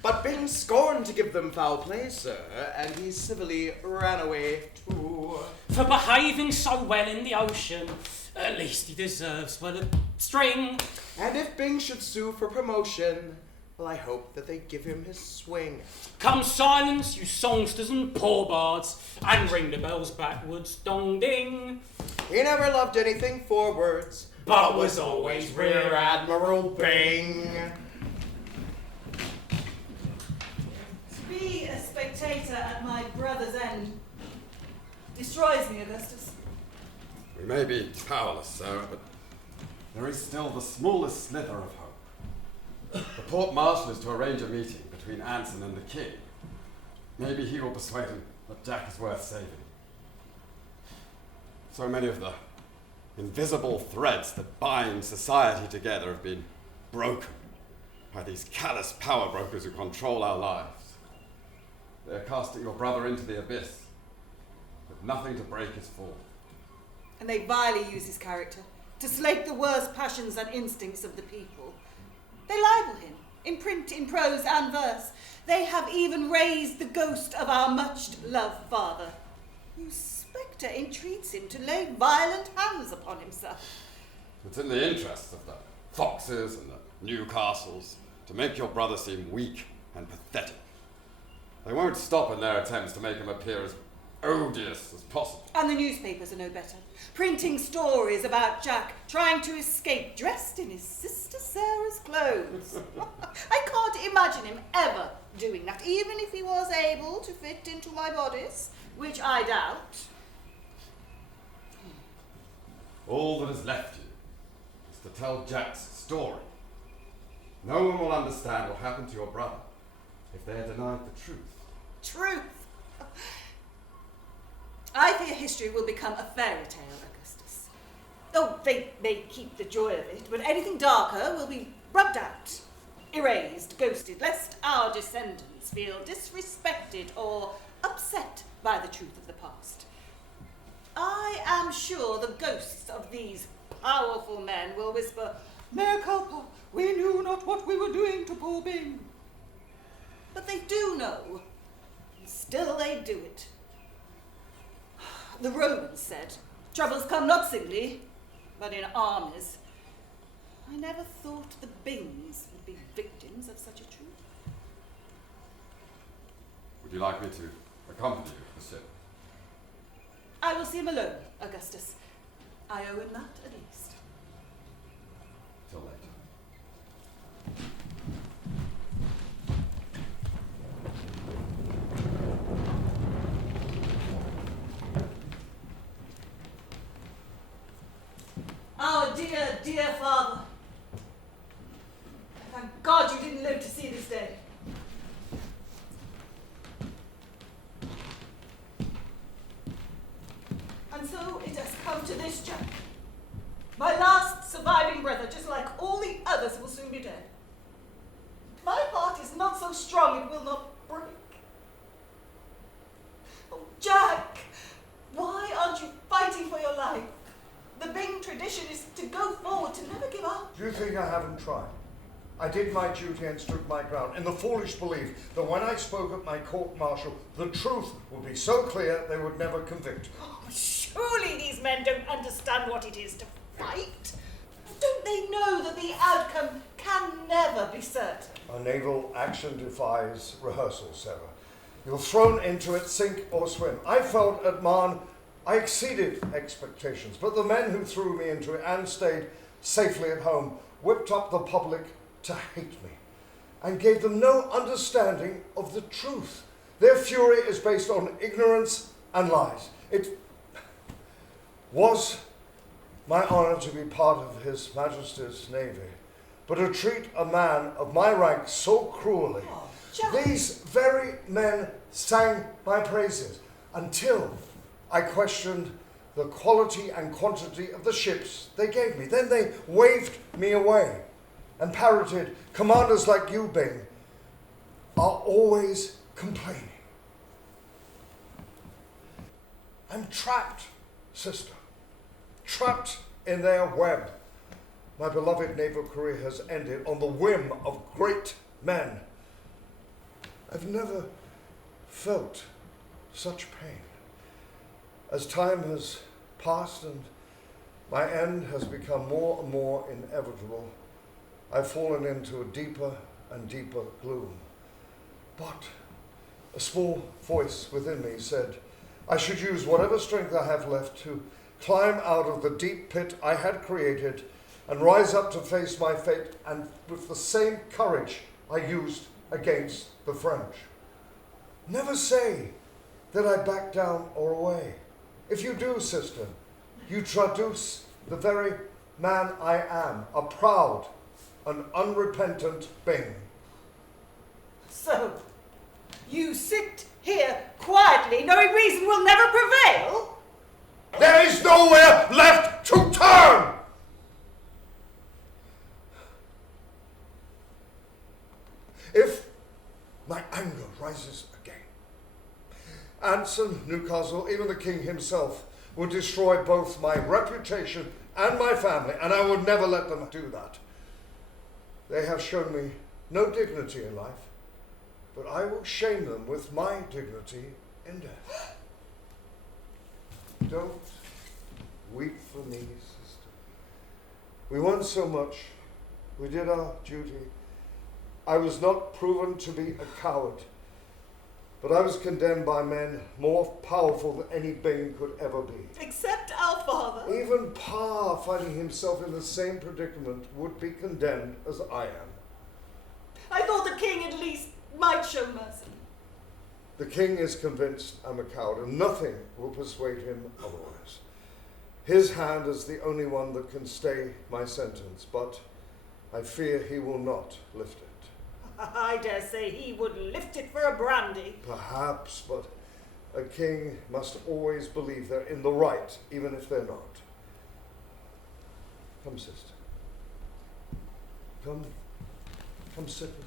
But Byng scorned to give them foul play, sir, and he civilly ran away too. For behaving so well in the ocean, at least he deserves but a string. And if Byng should sue for promotion, well, I hope that they give him his swing. Come silence, you songsters and poor bards, and ring the bells backwards, dong ding. He never loved anything forwards, But was always Rear Admiral Byng. To be a spectator at my brother's end destroys me, Augustus. We may be powerless, sir, but there is still the smallest slither of hope. The port marshal is to arrange a meeting between Anson and the king. Maybe he will persuade him that Jack is worth saving. So many of the invisible threads that bind society together have been broken by these callous power brokers who control our lives. They are casting your brother into the abyss, with nothing to break his fall. And they vilely use his character to slake the worst passions and instincts of the people. They libel him, in print, in prose, and verse. They have even raised the ghost of our much-loved father, whose spectre entreats him to lay violent hands upon himself. It's in the interests of the Foxes and the Newcastles to make your brother seem weak and pathetic. They won't stop in their attempts to make him appear as odious as possible. And the newspapers are no better, printing stories about Jack trying to escape dressed in his sister Sarah's clothes. I can't imagine him ever doing that, even if he was able to fit into my bodice, which I doubt. All that is left you is to tell Jack's story. No one will understand what happened to your brother if they are denied the truth. Truth! I fear history will become a fairy tale, Augustus. Oh, they may keep the joy of it, but anything darker will be rubbed out, erased, ghosted, lest our descendants feel disrespected or upset by the truth of the past. I am sure the ghosts of these powerful men will whisper, "Mea culpa, we knew not what we were doing to poor Byng." But they do know, and still they do it. The Romans said, "Troubles come not singly, but in armies." I never thought the Byngs would be victims of such a truth. Would you like me to accompany you to the ship? I will see him alone, Augustus. I owe him that, at least. Till later. Our dear, dear father. Thank God you didn't live to see this day. And so it has come to this, Jack. My last surviving brother, just like all the others, will soon be dead. My heart is not so strong it will not break. Oh, Jack, why aren't you fighting for your life? The Byng tradition is to go forward, to never give up. Do you think I haven't tried? I did my duty and stood my ground in the foolish belief that when I spoke at my court-martial, the truth would be so clear they would never convict me. Oh, surely these men don't understand what it is to fight. Don't they know that the outcome can never be certain? A naval action defies rehearsal, Sarah. You're thrown into it, sink or swim. I felt at Marne I exceeded expectations, but the men who threw me into it and stayed safely at home whipped up the public to hate me and gave them no understanding of the truth. Their fury is based on ignorance and lies. It was my honor to be part of His Majesty's Navy, but to treat a man of my rank so cruelly Just. These very men sang my praises until I questioned the quality and quantity of the ships they gave me. Then they waved me away and parroted, "Commanders like you, Byng, are always complaining." I'm trapped, sister. Trapped in their web. My beloved naval career has ended on the whim of great men. I've never felt such pain. As time has passed and my end has become more and more inevitable, I've fallen into a deeper and deeper gloom. But a small voice within me said I should use whatever strength I have left to climb out of the deep pit I had created and rise up to face my fate, and with the same courage I used against the French. Never say that I back down or away. If you do, sister, you traduce the very man I am, a proud and unrepentant Byng. So, you sit here quietly, knowing reason will never prevail? There is nowhere left to turn! If my anger rises again, Anson, Newcastle, even the king himself would destroy both my reputation and my family, and I would never let them do that. They have shown me no dignity in life, but I will shame them with my dignity in death. Don't weep for me, sister. We won so much. We did our duty. I was not proven to be a coward, but I was condemned by men more powerful than any Byng could ever be. Except our father. Even Pa, finding himself in the same predicament, would be condemned as I am. I thought the king at least might show mercy. The king is convinced I'm a coward, and nothing will persuade him otherwise. His hand is the only one that can stay my sentence, but I fear he will not lift it. I dare say he would lift it for a brandy. Perhaps, but a king must always believe they're in the right, even if they're not. Come, sister. Come sit with me.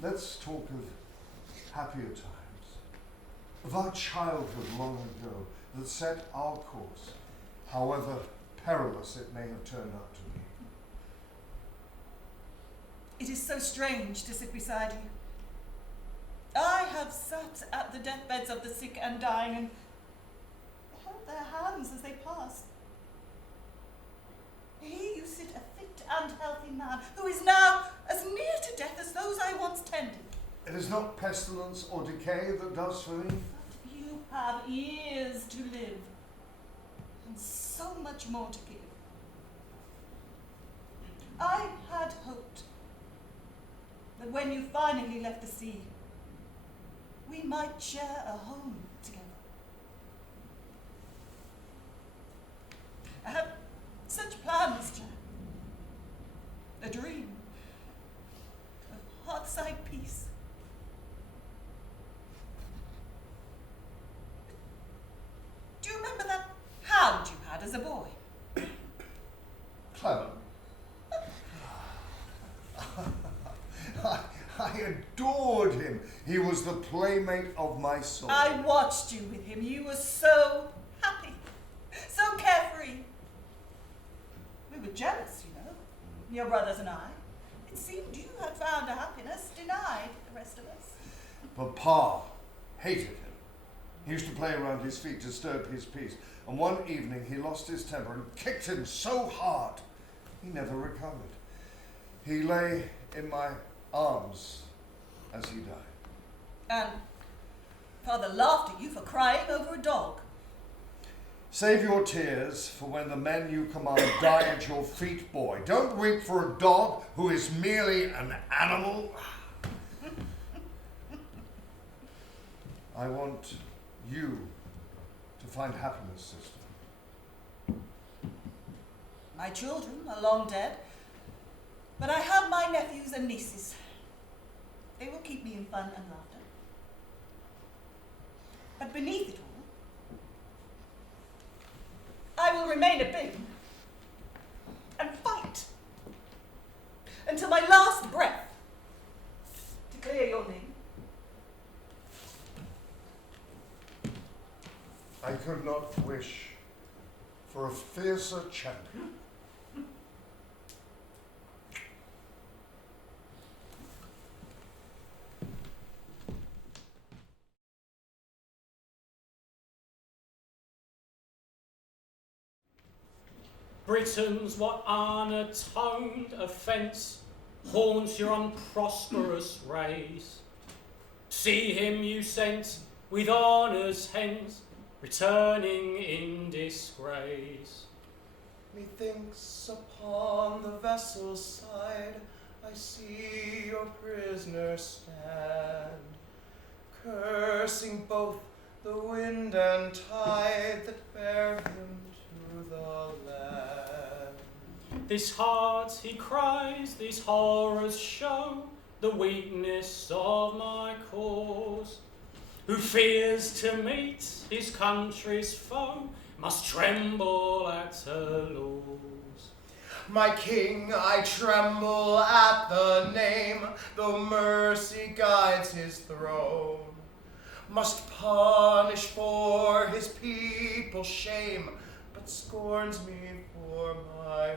Let's talk of happier times, of our childhood long ago that set our course, however perilous it may have turned out to be. It is so strange to sit beside you. I have sat at the deathbeds of the sick and dying and held their hands as they passed. Here you sit, a fit and healthy man, who is now as near to death as those I once tended. It is not pestilence or decay that does for me. But you have years to live, and so much more to give. I had hoped that when you finally left the sea, we might share a home together. I had such plans, Jack. A dream of heartside peace. Do you remember that hound you had as a boy? Clement. I adored him. He was the playmate of my soul. I watched you with him. You were so happy, so carefree. We were jealous, you know, your brothers and I. It seemed you had found a happiness denied the rest of us. But Pa hated him. He used to play around his feet, disturb his peace. And one evening he lost his temper and kicked him so hard, he never recovered. He lay in my arms as he died. And Father laughed at you for crying over a dog. Save your tears for when the men you command die at your feet, boy. Don't weep for a dog who is merely an animal. I want you to find happiness, sister. My children are long dead, but I have my nephews and nieces. They will keep me in fun and laughter. But beneath it all, I will remain a Byng and fight until my last breath to clear your name. I could not wish for a fiercer champion. Britons, what unatoned offence haunts your unprosperous race? See him you sent with honours hence, returning in disgrace. Methinks upon the vessel's side I see your prisoners stand, cursing both the wind and tide that bear him to the land. This heart, he cries, these horrors show the weakness of my cause. Who fears to meet his country's foe must tremble at her laws. My king, I tremble at the name, though mercy guides his throne, must punish for his people's shame, but scorns me for my own.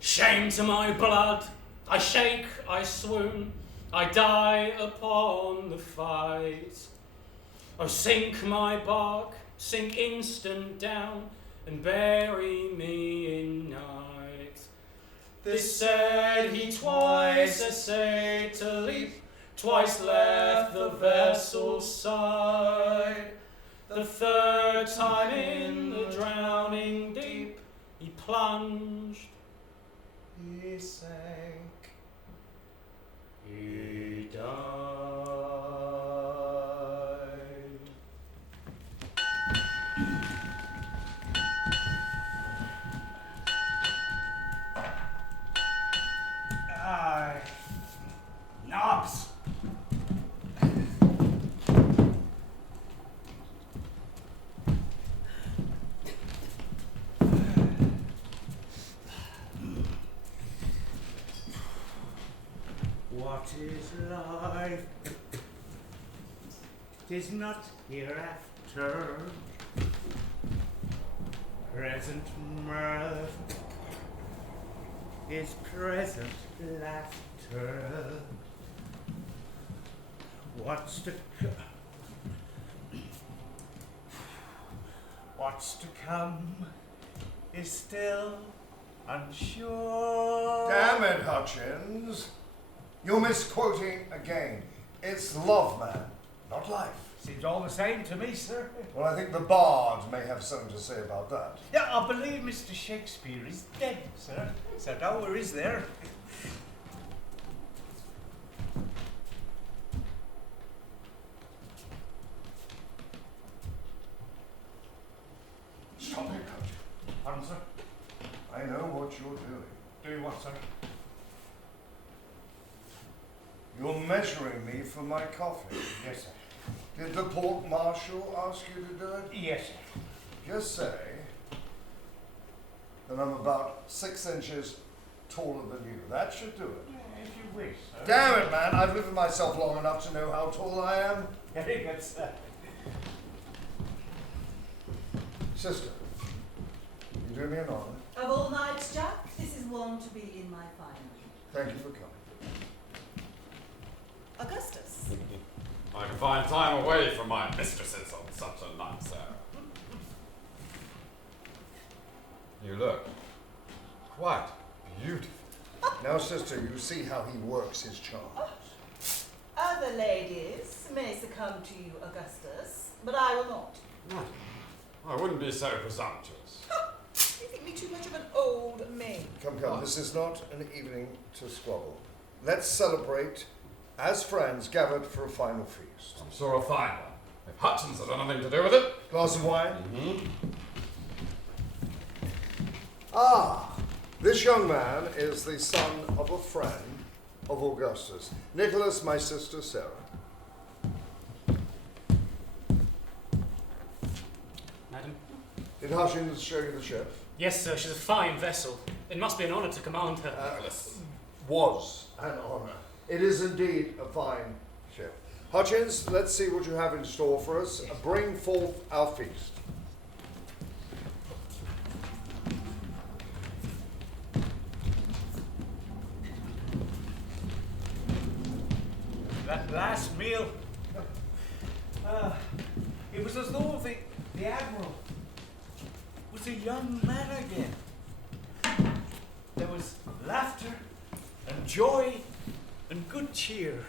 Shame to my blood, I shake, I swoon, I die upon the fight. Oh, sink my bark, sink instant down, and bury me in night. This said he twice essayed to leap, twice left the vessel's side. The third time in the drowning deep, he plunged, He sank. he died. Knobs! What is life? 'Tis not hereafter. Present mirth is present laughter. What's to come is still unsure. Damn it, Hutchins. You're misquoting again. It's love, man, not life. Seems all the same to me, sir. Well, I think the bard may have something to say about that. Yeah, I believe Mr. Shakespeare is dead, sir. So no worries there. Stop it, Hutchins. Pardon, sir? I know what you're doing. Doing what, sir? You're measuring me for my coffee. Yes, sir. Did the port marshal ask you to do it? Yes, sir. Just say that I'm about 6 inches taller than you. That should do it. If you wish, sir. Damn it, man. I've lived with myself long enough to know how tall I am. Very good, sir. Sister, you do me an honor. Of all nights, Jack, this is one to be in my final. Thank you for coming. Augustus. I can find time away from my mistresses on such a night, sir. You look quite beautiful. Now, sister, you see how he works his charms. Other ladies may succumb to you, Augustus, but I will not. Madam, I wouldn't be so presumptuous. You think me too much of an old maid. Come, this is not an evening to squabble. Let's celebrate as friends, gathered for a final feast. I'm sure a fine one. If Hutchins had anything to do with it. Glass of wine? Mm-hmm. Ah, this young man is the son of a friend of Augustus. Nicholas, my sister Sarah. Madam? Did Hutchins show you the ship? Yes, sir, she's a fine vessel. It must be an honour to command her. Was an honour. It is indeed a fine ship. Hutchins, let's see what you have in store for us. Bring forth our feast. That last meal, it was as though the Admiral was a young man again. There was laughter and joy and good cheer.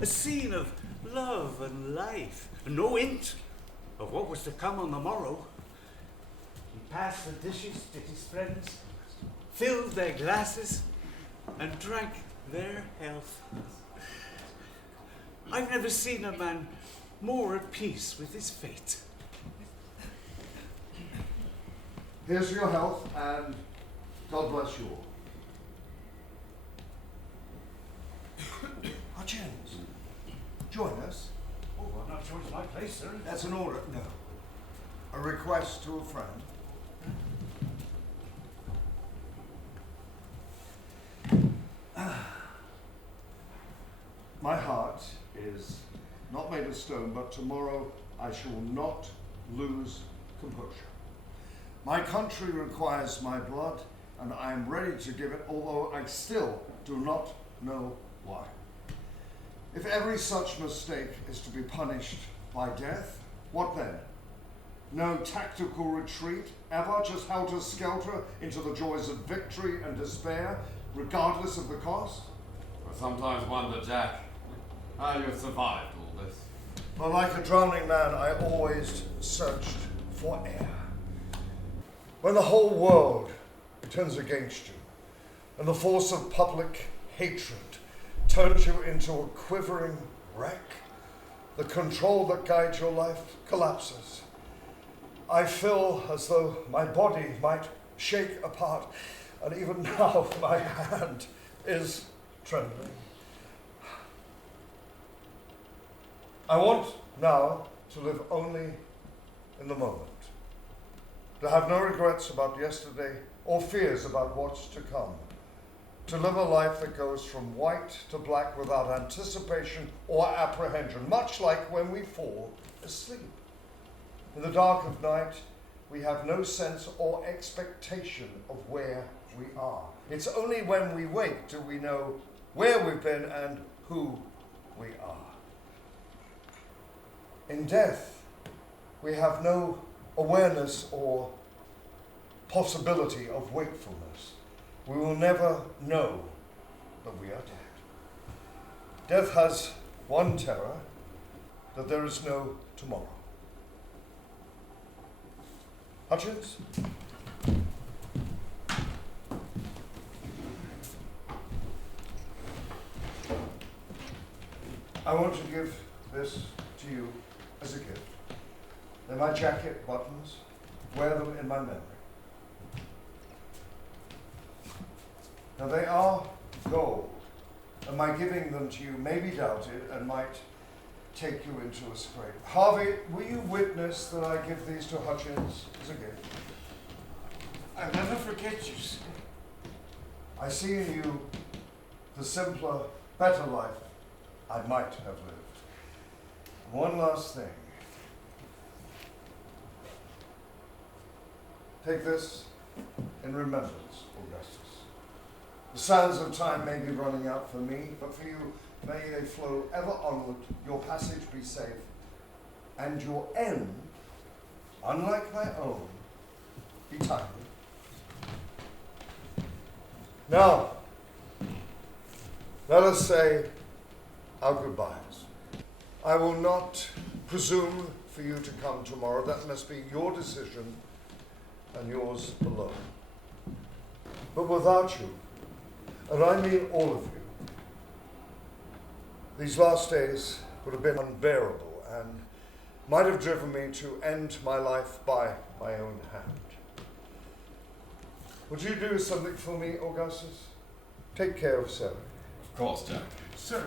A scene of love and life, and no hint of what was to come on the morrow. He passed the dishes to his friends, filled their glasses, and drank their health. I've never seen a man more at peace with his fate. Here's your health, and God bless you all. Hutchins, join us. Oh, I'm not sure it's my place, sir. That's an order. No. A request to a friend. My heart is not made of stone, but tomorrow I shall not lose composure. My country requires my blood, and I am ready to give it, although I still do not know why. If every such mistake is to be punished by death, what then? No tactical retreat, ever just helter-skelter into the joys of victory and despair, regardless of the cost? I sometimes wonder, Jack, how you have survived all this. But like a drowning man, I always searched for air. When the whole world turns against you, and the force of public hatred turns you into a quivering wreck, the control that guides your life collapses. I feel as though my body might shake apart, and even now my hand is trembling. I want now to live only in the moment, to have no regrets about yesterday or fears about what's to come, to live a life that goes from white to black without anticipation or apprehension, much like when we fall asleep. In the dark of night, we have no sense or expectation of where we are. It's only when we wake do we know where we've been and who we are. In death, we have no awareness or possibility of wakefulness. We will never know that we are dead. Death has one terror, that there is no tomorrow. Hutchins? I want to give this to you as a gift. They're my jacket buttons. Wear them in my memory. Now they are gold, and my giving them to you may be doubted and might take you into a scrape. Harvey, will you witness that I give these to Hutchins as a gift? I'll never forget you, sir. I see in you the simpler, better life I might have lived. One last thing. Take this in remembrance, Augustus. The sands of time may be running out for me, but for you, may they flow ever onward, your passage be safe, and your end, unlike my own, be timely. Now, let us say our goodbyes. I will not presume for you to come tomorrow. That must be your decision and yours alone. But without you, and I mean all of you, These last days would have been unbearable and might have driven me to end my life by my own hand. Would you do something for me, Augustus? Take care of Sarah. Of course, Jack. Sir,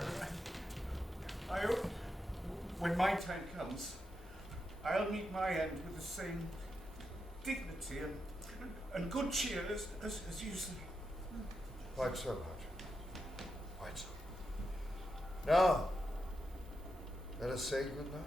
I hope when my time comes, I'll meet my end with the same dignity and good cheer as you say. Quite so, Archer. Quite so. Now, let us say good night.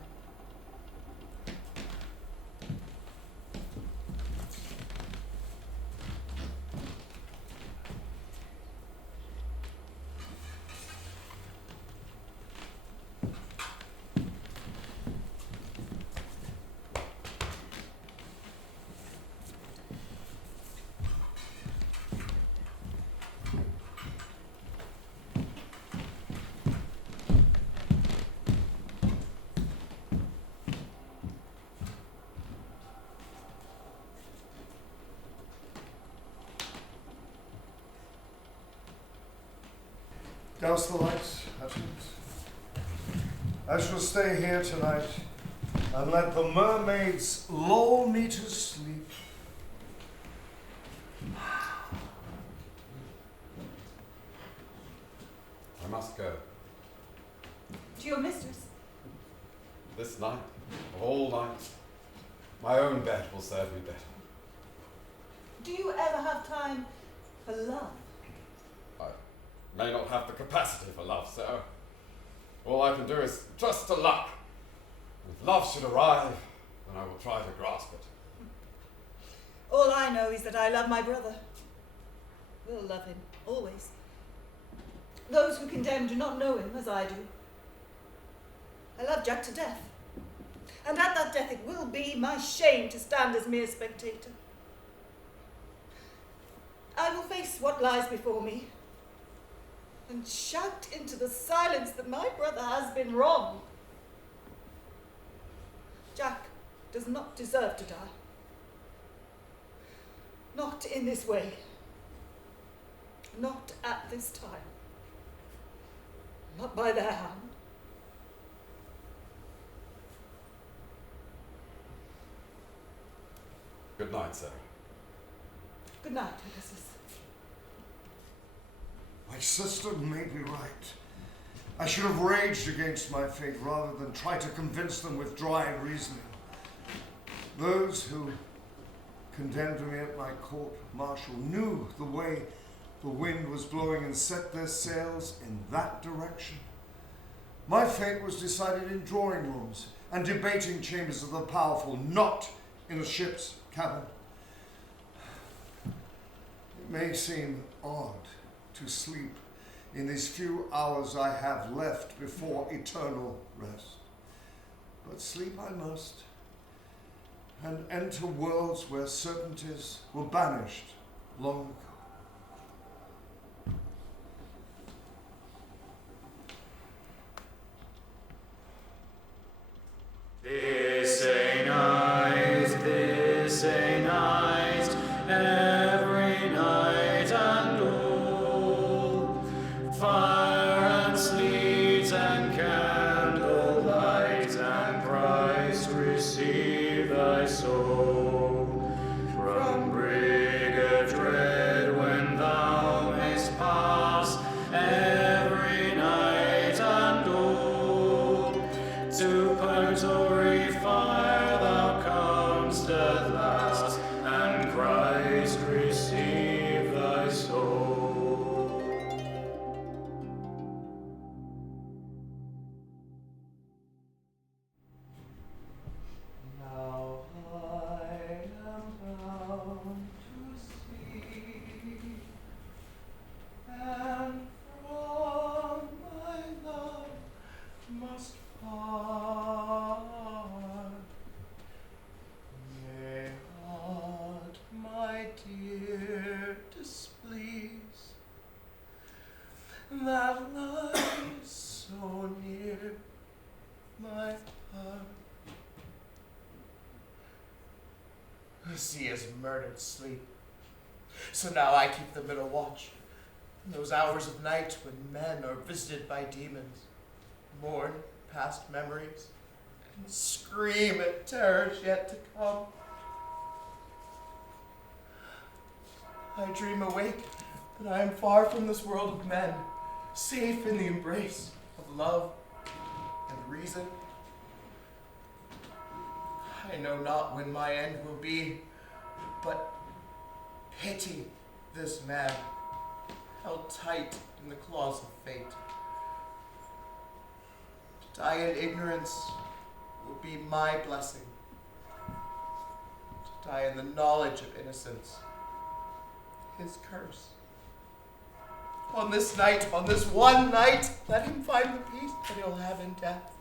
Douse the lights, Hutchins. I shall stay here tonight and let the mermaids lull me to sleep. I must go. To your mistress. This night, of all nights, my own bed will serve me better. Do you ever have time for love? I may not have the capacity for love, Sarah. All I can do is trust to luck. If love should arrive, then I will try to grasp it. All I know is that I love my brother. Will love him, always. Those who condemn do not know him as I do. I love Jack to death. And at that death it will be my shame to stand as mere spectator. I will face what lies before me and shout into the silence that my brother has been wrong. Jack does not deserve to die. Not in this way. Not at this time. Not by their hand. Good night, Sarah. Good night, Pegasus. My sister may be right. I should have raged against my fate rather than try to convince them with dry reasoning. Those who condemned me at my court-martial knew the way the wind was blowing and set their sails in that direction. My fate was decided in drawing rooms and debating chambers of the powerful, not in a ship's cabin. It may seem odd to sleep in these few hours I have left before eternal rest. But sleep I must, and enter worlds where certainties were banished long ago. This ain't nice, this ain't nice, every night and all. Fire and sleet and candlelight and Christ receive thy soul. From brig dread when thou mayst pass, every night and all. To purgatory fire thou comest at last, and Christ receive thy soul. Now I am bound to sea, and from my love must part. May aught my dear displease that lies so near my heart. The sea has murdered sleep, so now I keep the middle watch, in those hours of night when men are visited by demons. mourn past memories, and scream at terrors yet to come. I dream awake that I am far from this world of men, safe in the embrace of love and reason. I know not when my end will be, but pity this man, held tight in the claws of fate. To die in ignorance will be my blessing. To die in the knowledge of innocence, his curse. On this night, on this one night, let him find the peace that he'll have in death.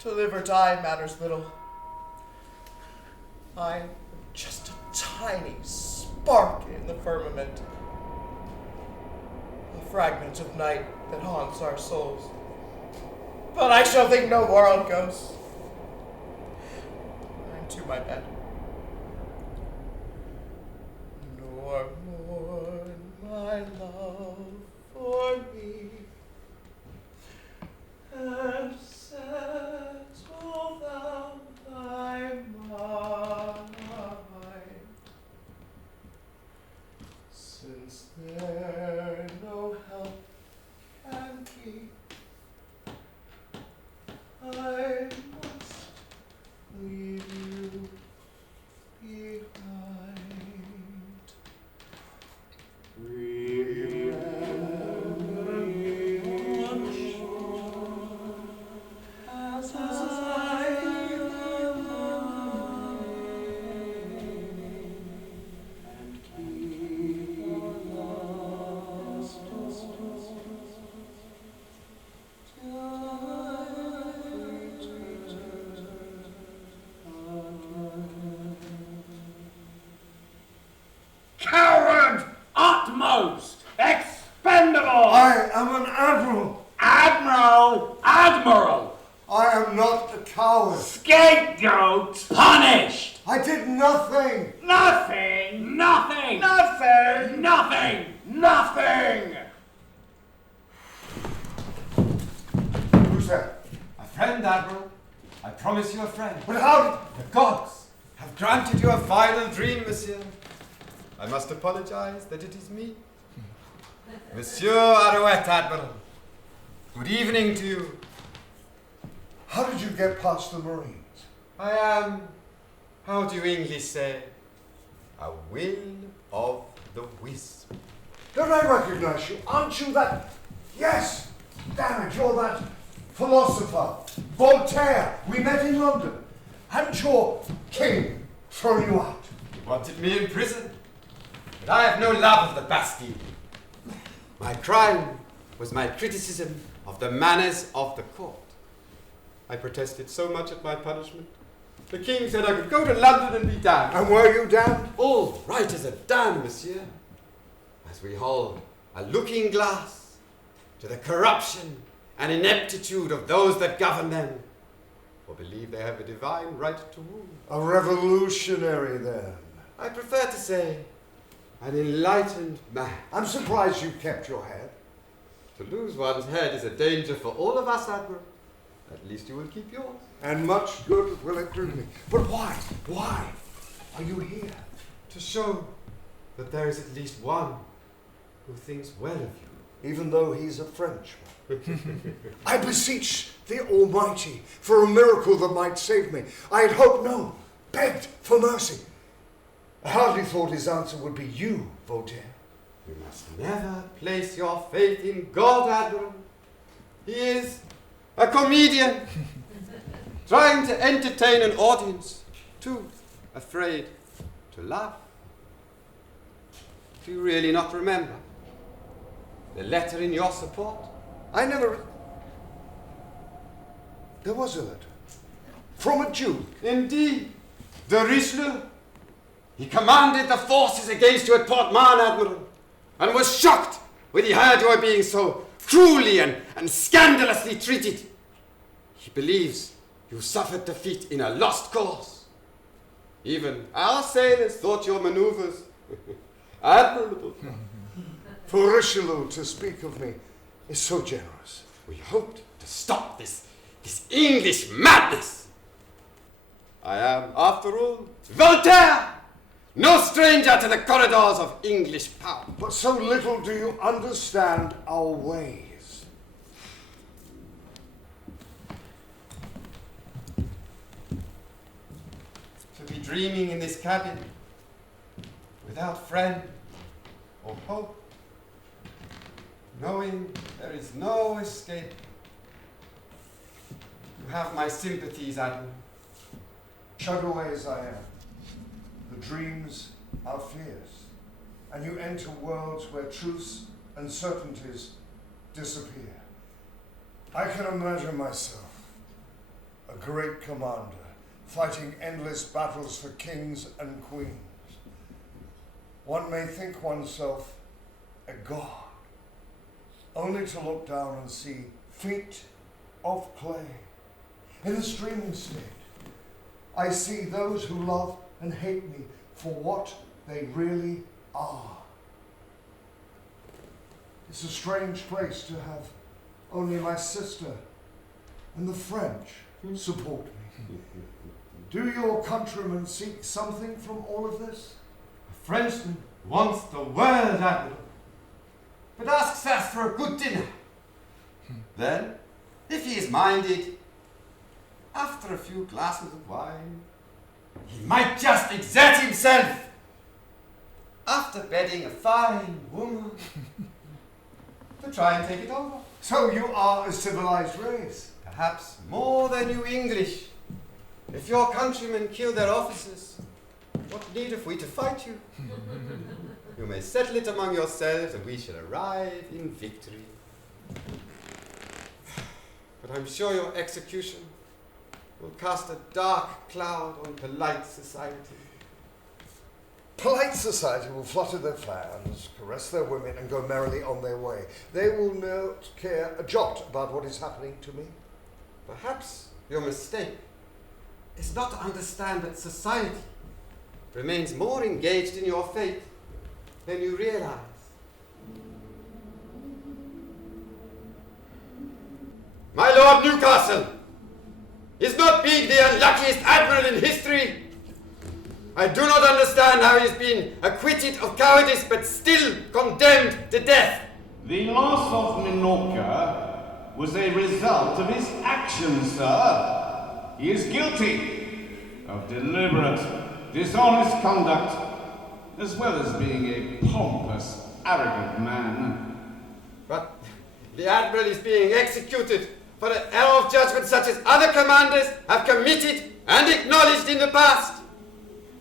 To live or die matters little. I am just a tiny spark in the firmament, a fragment of night that haunts our souls. But I shall think no more on ghosts. I'm to my bed. Nor mourn my love for me, and settle thou thy mind, since there no help can keep. I must leave you behind. As I and keep the last Coward! Utmost! Expendable! I am an admiral. Admiral! Admiral! I am not a coward. Scapegoat! Punished! I did nothing. Nothing! Nothing! Nothing! Nothing! Nothing! Who's that? A friend, Admiral. I promise you a friend. But how? The gods have granted you a final dream, monsieur. I must apologize that it is me. Monsieur Arouet, Admiral. Good evening to you. How did you get past the Marines? I am, how do you English say, a will of the wisp. Don't I recognize you? Aren't you that? Yes! Damn it, you're that philosopher, Voltaire. We met in London. Hadn't your king thrown you out? You wanted me in prison, but I have no love of the Bastille. My crime was my criticism of the manners of the court. I protested so much at my punishment. The king said I could go to London and be damned. And were you damned? All writers are damned, monsieur, as we hold a looking glass to the corruption and ineptitude of those that govern them, or believe they have a divine right to rule. A revolutionary, then. I prefer to say an enlightened man. I'm surprised you kept your head. To lose one's head is a danger for all of us, Admiral. At least you will keep yours. And much good will it do me. But why? Why are you here? To show that there is at least one who thinks well of you. Even though he's a Frenchman. I beseech the Almighty for a miracle that might save me. I had hoped, no, begged for mercy. I hardly thought his answer would be you, Voltaire. You must never place your faith in God, Admiral. He is a comedian, trying to entertain an audience, too afraid to laugh. Do you really not remember the letter in your support? I never... There was a letter. From a Jew. Indeed, de Richelieu. He commanded the forces against you at Port Mahon, Admiral, and was shocked when he heard you were being so cruelly and scandalously treated. He believes you suffered defeat in a lost cause. Even our sailors thought your maneuvers admirable. For Richelieu to speak of me is so generous. We hoped to stop this English madness. I am, after all, Voltaire, no stranger to the corridors of English power. But so little do you understand our ways. To be dreaming in this cabin, without friend or hope, knowing there is no escape. You have my sympathies, Admiral. Shut away as I am, the dreams are fears, and you enter worlds where truths and certainties disappear. I can imagine myself, a great commander, fighting endless battles for kings and queens. One may think oneself a god, only to look down and see feet of clay. In a streaming state, I see those who love and hate me for what they really are. It's a strange place to have only my sister and the French support me. Do your countrymen seek something from all of this? A Frenchman wants the world, Admiral, but asks us for a good dinner. Then, if he is minded, after a few glasses of wine, he might just exert himself after bedding a fine woman to try and take it over. So you are a civilized race. Perhaps more than you English. If your countrymen kill their officers, what need have we to fight you? You may settle it among yourselves and we shall arrive in victory. But I'm sure your execution will cast a dark cloud on polite society. Polite society will flutter their fans, caress their women, and go merrily on their way. They will not care a jot about what is happening to me. Perhaps your mistake is not to understand that society remains more engaged in your fate than you realize. My Lord Newcastle is not Byng the unluckiest admiral in history. I do not understand how he has been acquitted of cowardice but still condemned to death. The loss of Minorca was a result of his actions, sir. He is guilty of deliberate, dishonest conduct, as well as being a pompous, arrogant man. But the Admiral is being executed for an error of judgment such as other commanders have committed and acknowledged in the past.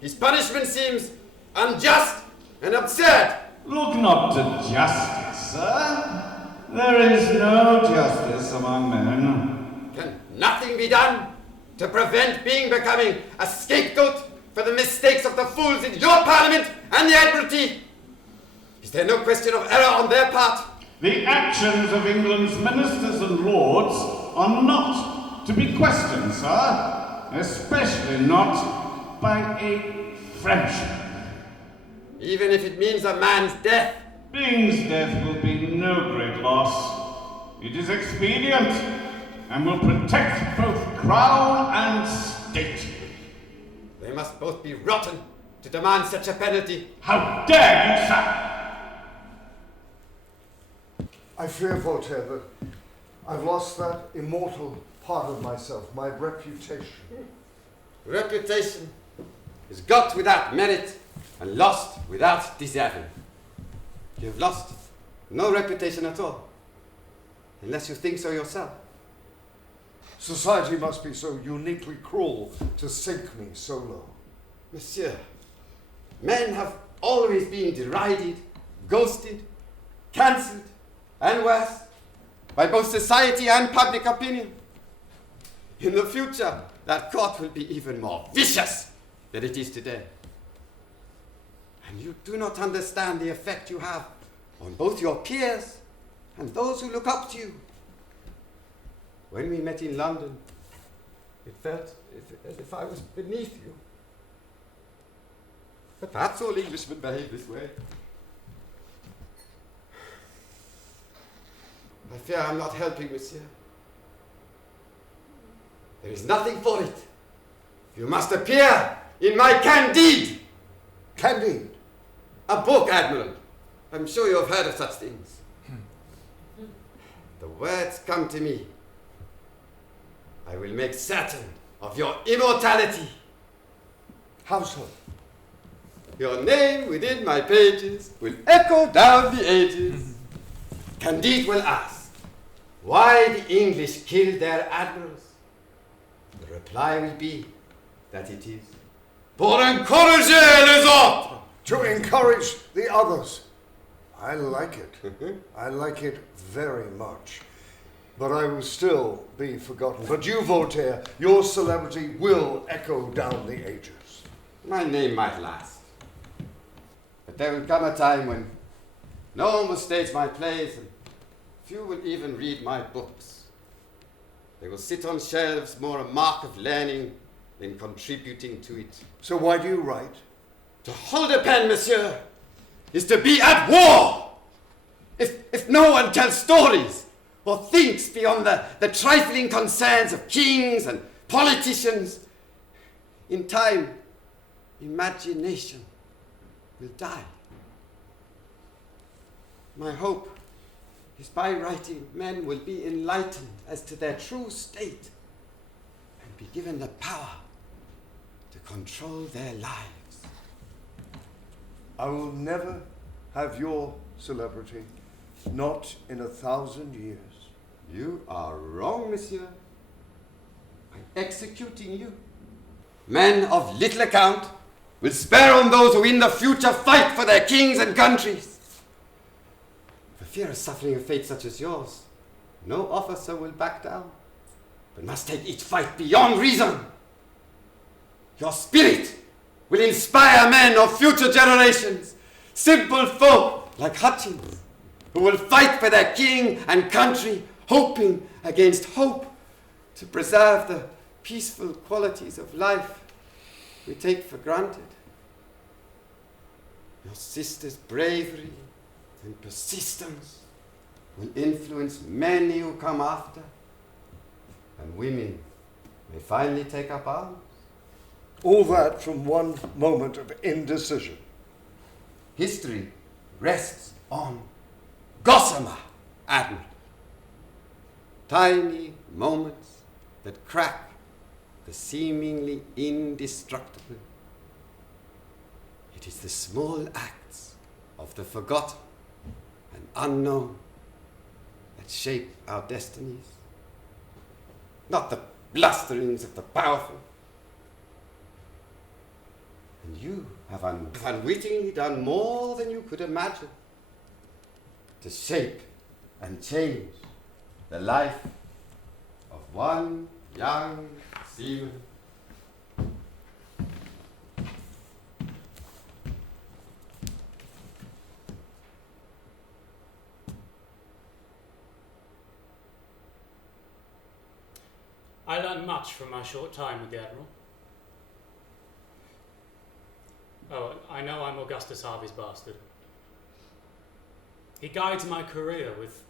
His punishment seems unjust and absurd. Look not to justice, sir. There is no justice among men. Can nothing be done to prevent Byng becoming a scapegoat for the mistakes of the fools in your parliament and the Admiralty? Is there no question of error on their part? The actions of England's ministers and lords are not to be questioned, sir, especially not by a Frenchman. Even if it means a man's death? Byng's death will be no great loss. It is expedient and will protect both crown and state. They must both be rotten to demand such a penalty. How dare you, sir! I fear, Voltaire, that I've lost that immortal part of myself, my reputation. Reputation is got without merit and lost without deserving. You have lost no reputation at all, unless you think so yourself. Society must be so uniquely cruel to sink me so low. Monsieur, men have always been derided, ghosted, cancelled, and worse, by both society and public opinion. In the future, that court will be even more vicious than it is today. And you do not understand the effect you have on both your peers and those who look up to you. When we met in London, it felt as if I was beneath you. But perhaps all Englishmen behave this way. I fear I'm not helping, monsieur. There is nothing for it. You must appear in my Candide. Candide. A book, Admiral. I'm sure you have heard of such things. The words come to me. I will make certain of your immortality. How so? Your name within my pages will echo down the ages. Candide will ask, why the English killed their admirals? The reply will be that it is pour encourager les autres. To encourage the others. I like it. I like it very much. But I will still be forgotten. But you, Voltaire, your celebrity will echo down the ages. My name might last. But there will come a time when no one will stage my plays and few will even read my books. They will sit on shelves more a mark of learning than contributing to it. So why do you write? To hold a pen, monsieur, is to be at war. If no one tells stories or thinks beyond the trifling concerns of kings and politicians, in time, imagination will die. My hope is by writing, men will be enlightened as to their true state and be given the power to control their lives. I will never have your celebrity, not in 1,000 years. You are wrong, monsieur. I'm executing you. Men of little account will spare on those who in the future fight for their kings and countries. For fear of suffering a fate such as yours, no officer will back down, but must take each fight beyond reason. Your spirit will inspire men of future generations, simple folk like Hutchins, who will fight for their king and country, hoping against hope to preserve the peaceful qualities of life we take for granted. Your sister's bravery and persistence will influence many who come after, and women may finally take up arms. All that from one moment of indecision. History rests on gossamer, Admiral. Tiny moments that crack the seemingly indestructible. It is the small acts of the forgotten and unknown that shape our destinies, not the blusterings of the powerful. And you have unwittingly done more than you could imagine to shape and change the life of one young seaman. I learned much from my short time with the Admiral. Oh, I know I'm Augustus Harvey's bastard. He guides my career with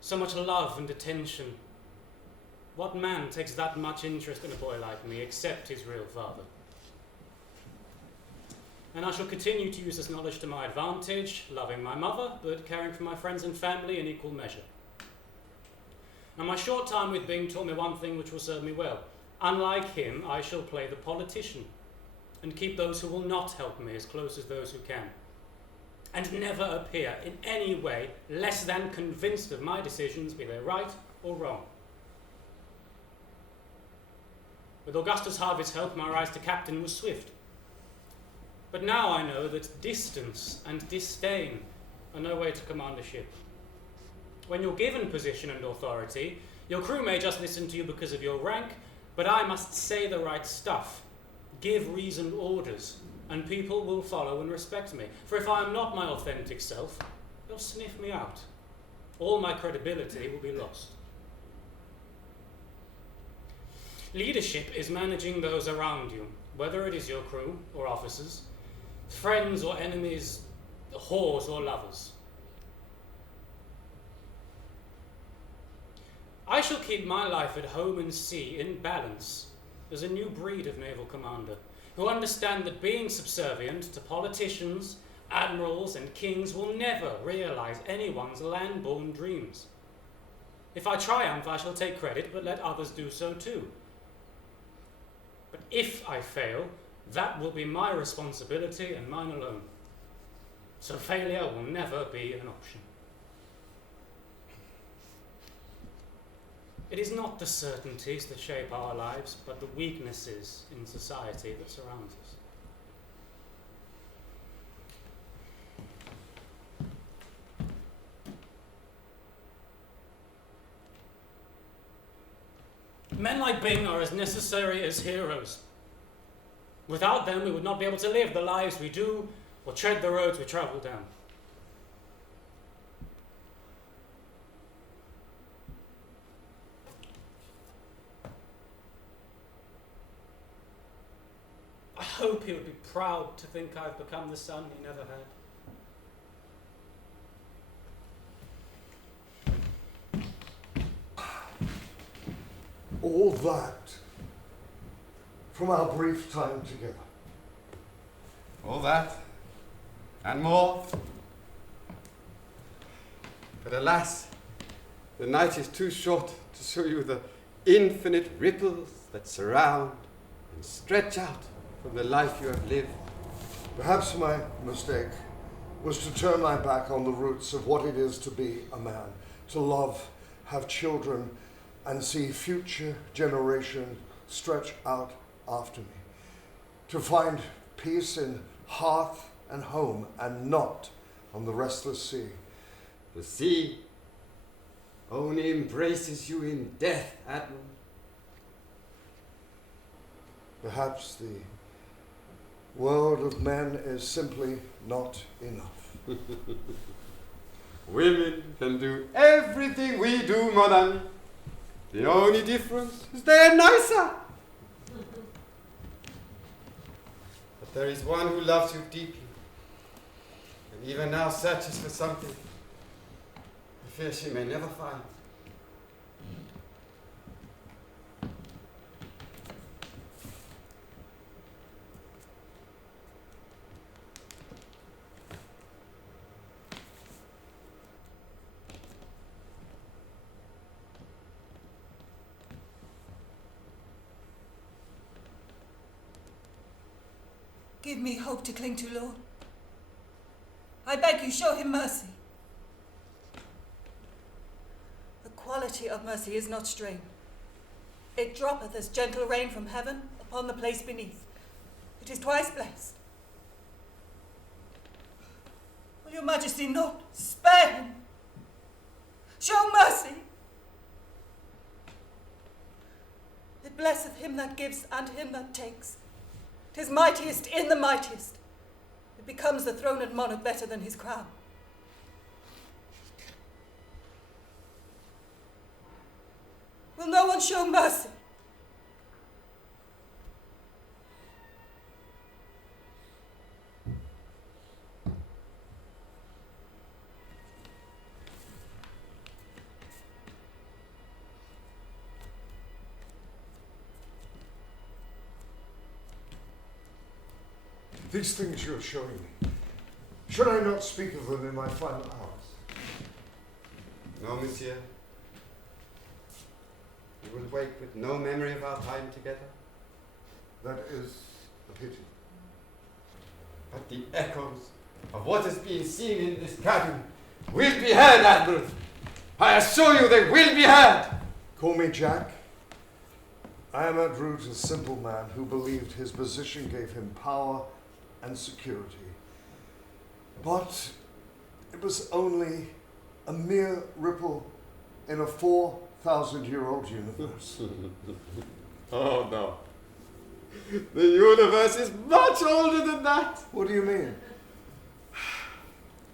so much love and attention. What man takes that much interest in a boy like me except his real father? And I shall continue to use this knowledge to my advantage, loving my mother, but caring for my friends and family in equal measure. Now, my short time with Byng taught me one thing which will serve me well. Unlike him, I shall play the politician and keep those who will not help me as close as those who can, and never appear in any way less than convinced of my decisions, be they right or wrong. With Augustus Harvey's help, my rise to captain was swift. But now I know that distance and disdain are no way to command a ship. When you're given position and authority, your crew may just listen to you because of your rank, but I must say the right stuff, give reasoned orders, and people will follow and respect me. For if I am not my authentic self, they'll sniff me out. All my credibility will be lost. Leadership is managing those around you, whether it is your crew or officers, friends or enemies, whores or lovers. I shall keep my life at home and sea in balance as a new breed of naval commander who understand that being subservient to politicians, admirals, and kings will never realize anyone's land-born dreams. If I triumph, I shall take credit, but let others do so too. But if I fail, that will be my responsibility and mine alone. So failure will never be an option. It is not the certainties that shape our lives, but the weaknesses in society that surround us. Men like Byng are as necessary as heroes. Without them, we would not be able to live the lives we do or tread the roads we travel down. I hope he would be proud to think I've become the son he never had. All that from our brief time together. All that, and more. But alas, the night is too short to show you the infinite ripples that surround and stretch out from the life you have lived. Perhaps my mistake was to turn my back on the roots of what it is to be a man, to love, have children, and see future generations stretch out after me, to find peace in hearth and home and not on the restless sea. The sea only embraces you in death, Admiral. Perhaps the world of men is simply not enough. Women can do everything we do, mon ami. The only difference is they are nicer. But there is one who loves you deeply, and even now searches for something I fear she may never find. Give me hope to cling to, Lord. I beg you, show him mercy. The quality of mercy is not strain. It droppeth as gentle rain from heaven upon the place beneath. It is twice blessed. Will your majesty not spare him? Show mercy. It blesseth him that gives and him that takes. 'Tis mightiest in the mightiest. It becomes the throned monarch better than his crown. Will no one show mercy? These things you're showing me, should I not speak of them in my final hours? No, monsieur. You will wake with no memory of our time together. That is a pity. But the echoes of what has been seen in this cabin will be heard, Admiral. I assure you they will be heard. Call me Jack. I am at root a simple man who believed his position gave him power and security. But it was only a mere ripple in a 4,000-year-old universe. Oh no. The universe is much older than that. What do you mean?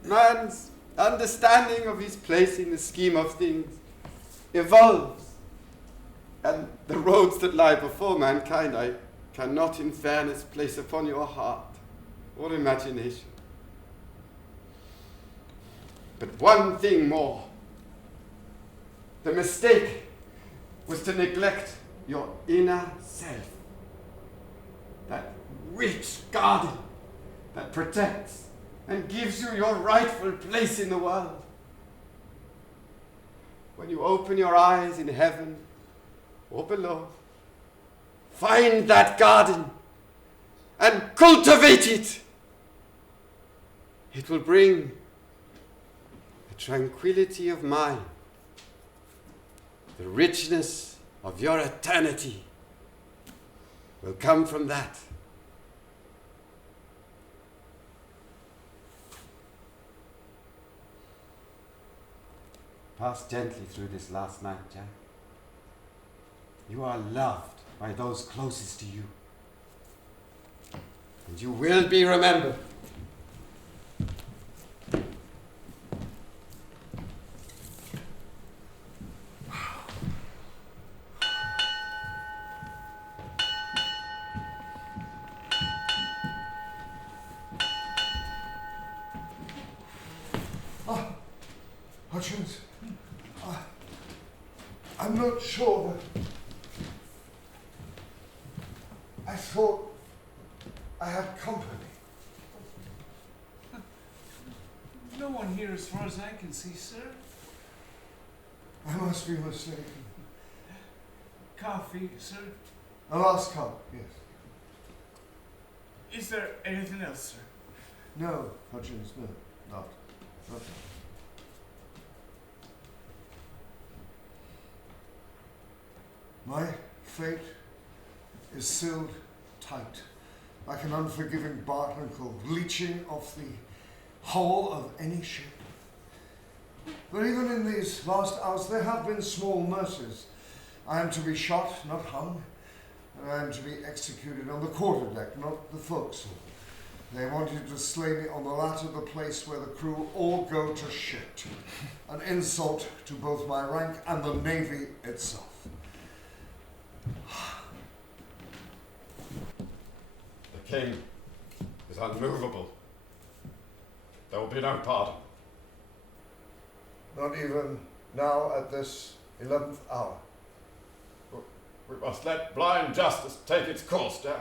Man's understanding of his place in the scheme of things evolves. And the roads that lie before mankind I cannot in fairness place upon your heart or imagination. But one thing more. The mistake was to neglect your inner self. That rich garden that protects and gives you your rightful place in the world. When you open your eyes in heaven or below, find that garden and cultivate it. It will bring a tranquility of mind, the richness of your eternity will come from that. Pass gently through this last night, Jack. You are loved by those closest to you. And you will be remembered. Hutchins, I'm not sure that... I thought I had company. No one here as far as I can see, sir. I must be mistaken. Coffee, sir? A last cup, yes. Is there anything else, sir? No, Hutchins, no, not. My fate is sealed tight, like an unforgiving barnacle leeching off the hull of any ship. But even in these last hours, there have been small mercies. I am to be shot, not hung, and I am to be executed on the quarterdeck, not the forecastle. They wanted to slay me on the latter, the place where the crew all go to shit. An insult to both my rank and the Navy itself. The king is unmovable. There will be no pardon. Not even now at this 11th hour. We must let blind justice take its course, Jack.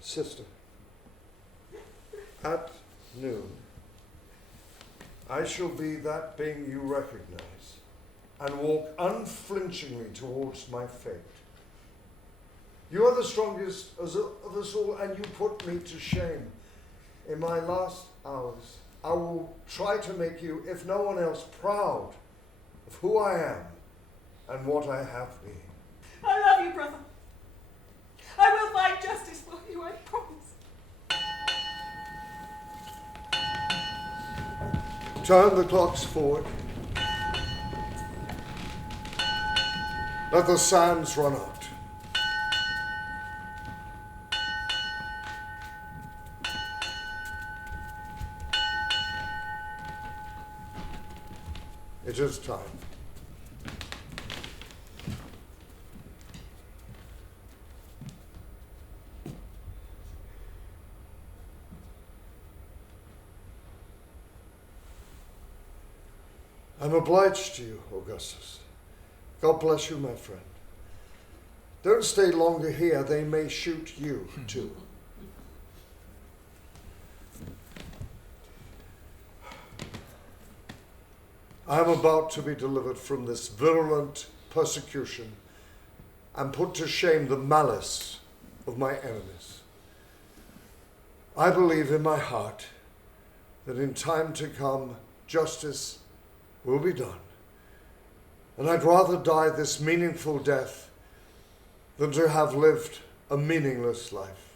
Sister, at noon, I shall be that Byng you recognize and walk unflinchingly towards my fate. You are the strongest of us all, and you put me to shame. In my last hours, I will try to make you, if no one else, proud of who I am and what I have been. I love you, brother. I will find justice for you, I promise. Turn the clocks forward. Let the sands run out. It is time. I'm obliged to you, Augustus. God bless you, my friend. Don't stay longer here. They may shoot you, too. I am about to be delivered from this virulent persecution and put to shame the malice of my enemies. I believe in my heart that in time to come, justice will be done. And I'd rather die this meaningful death than to have lived a meaningless life.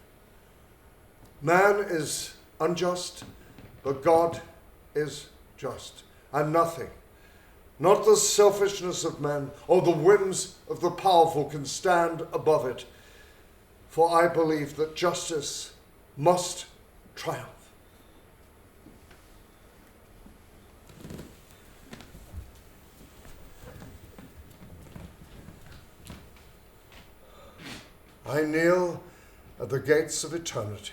Man is unjust, but God is just. And nothing, not the selfishness of men or the whims of the powerful, can stand above it. For I believe that justice must triumph. I kneel at the gates of eternity.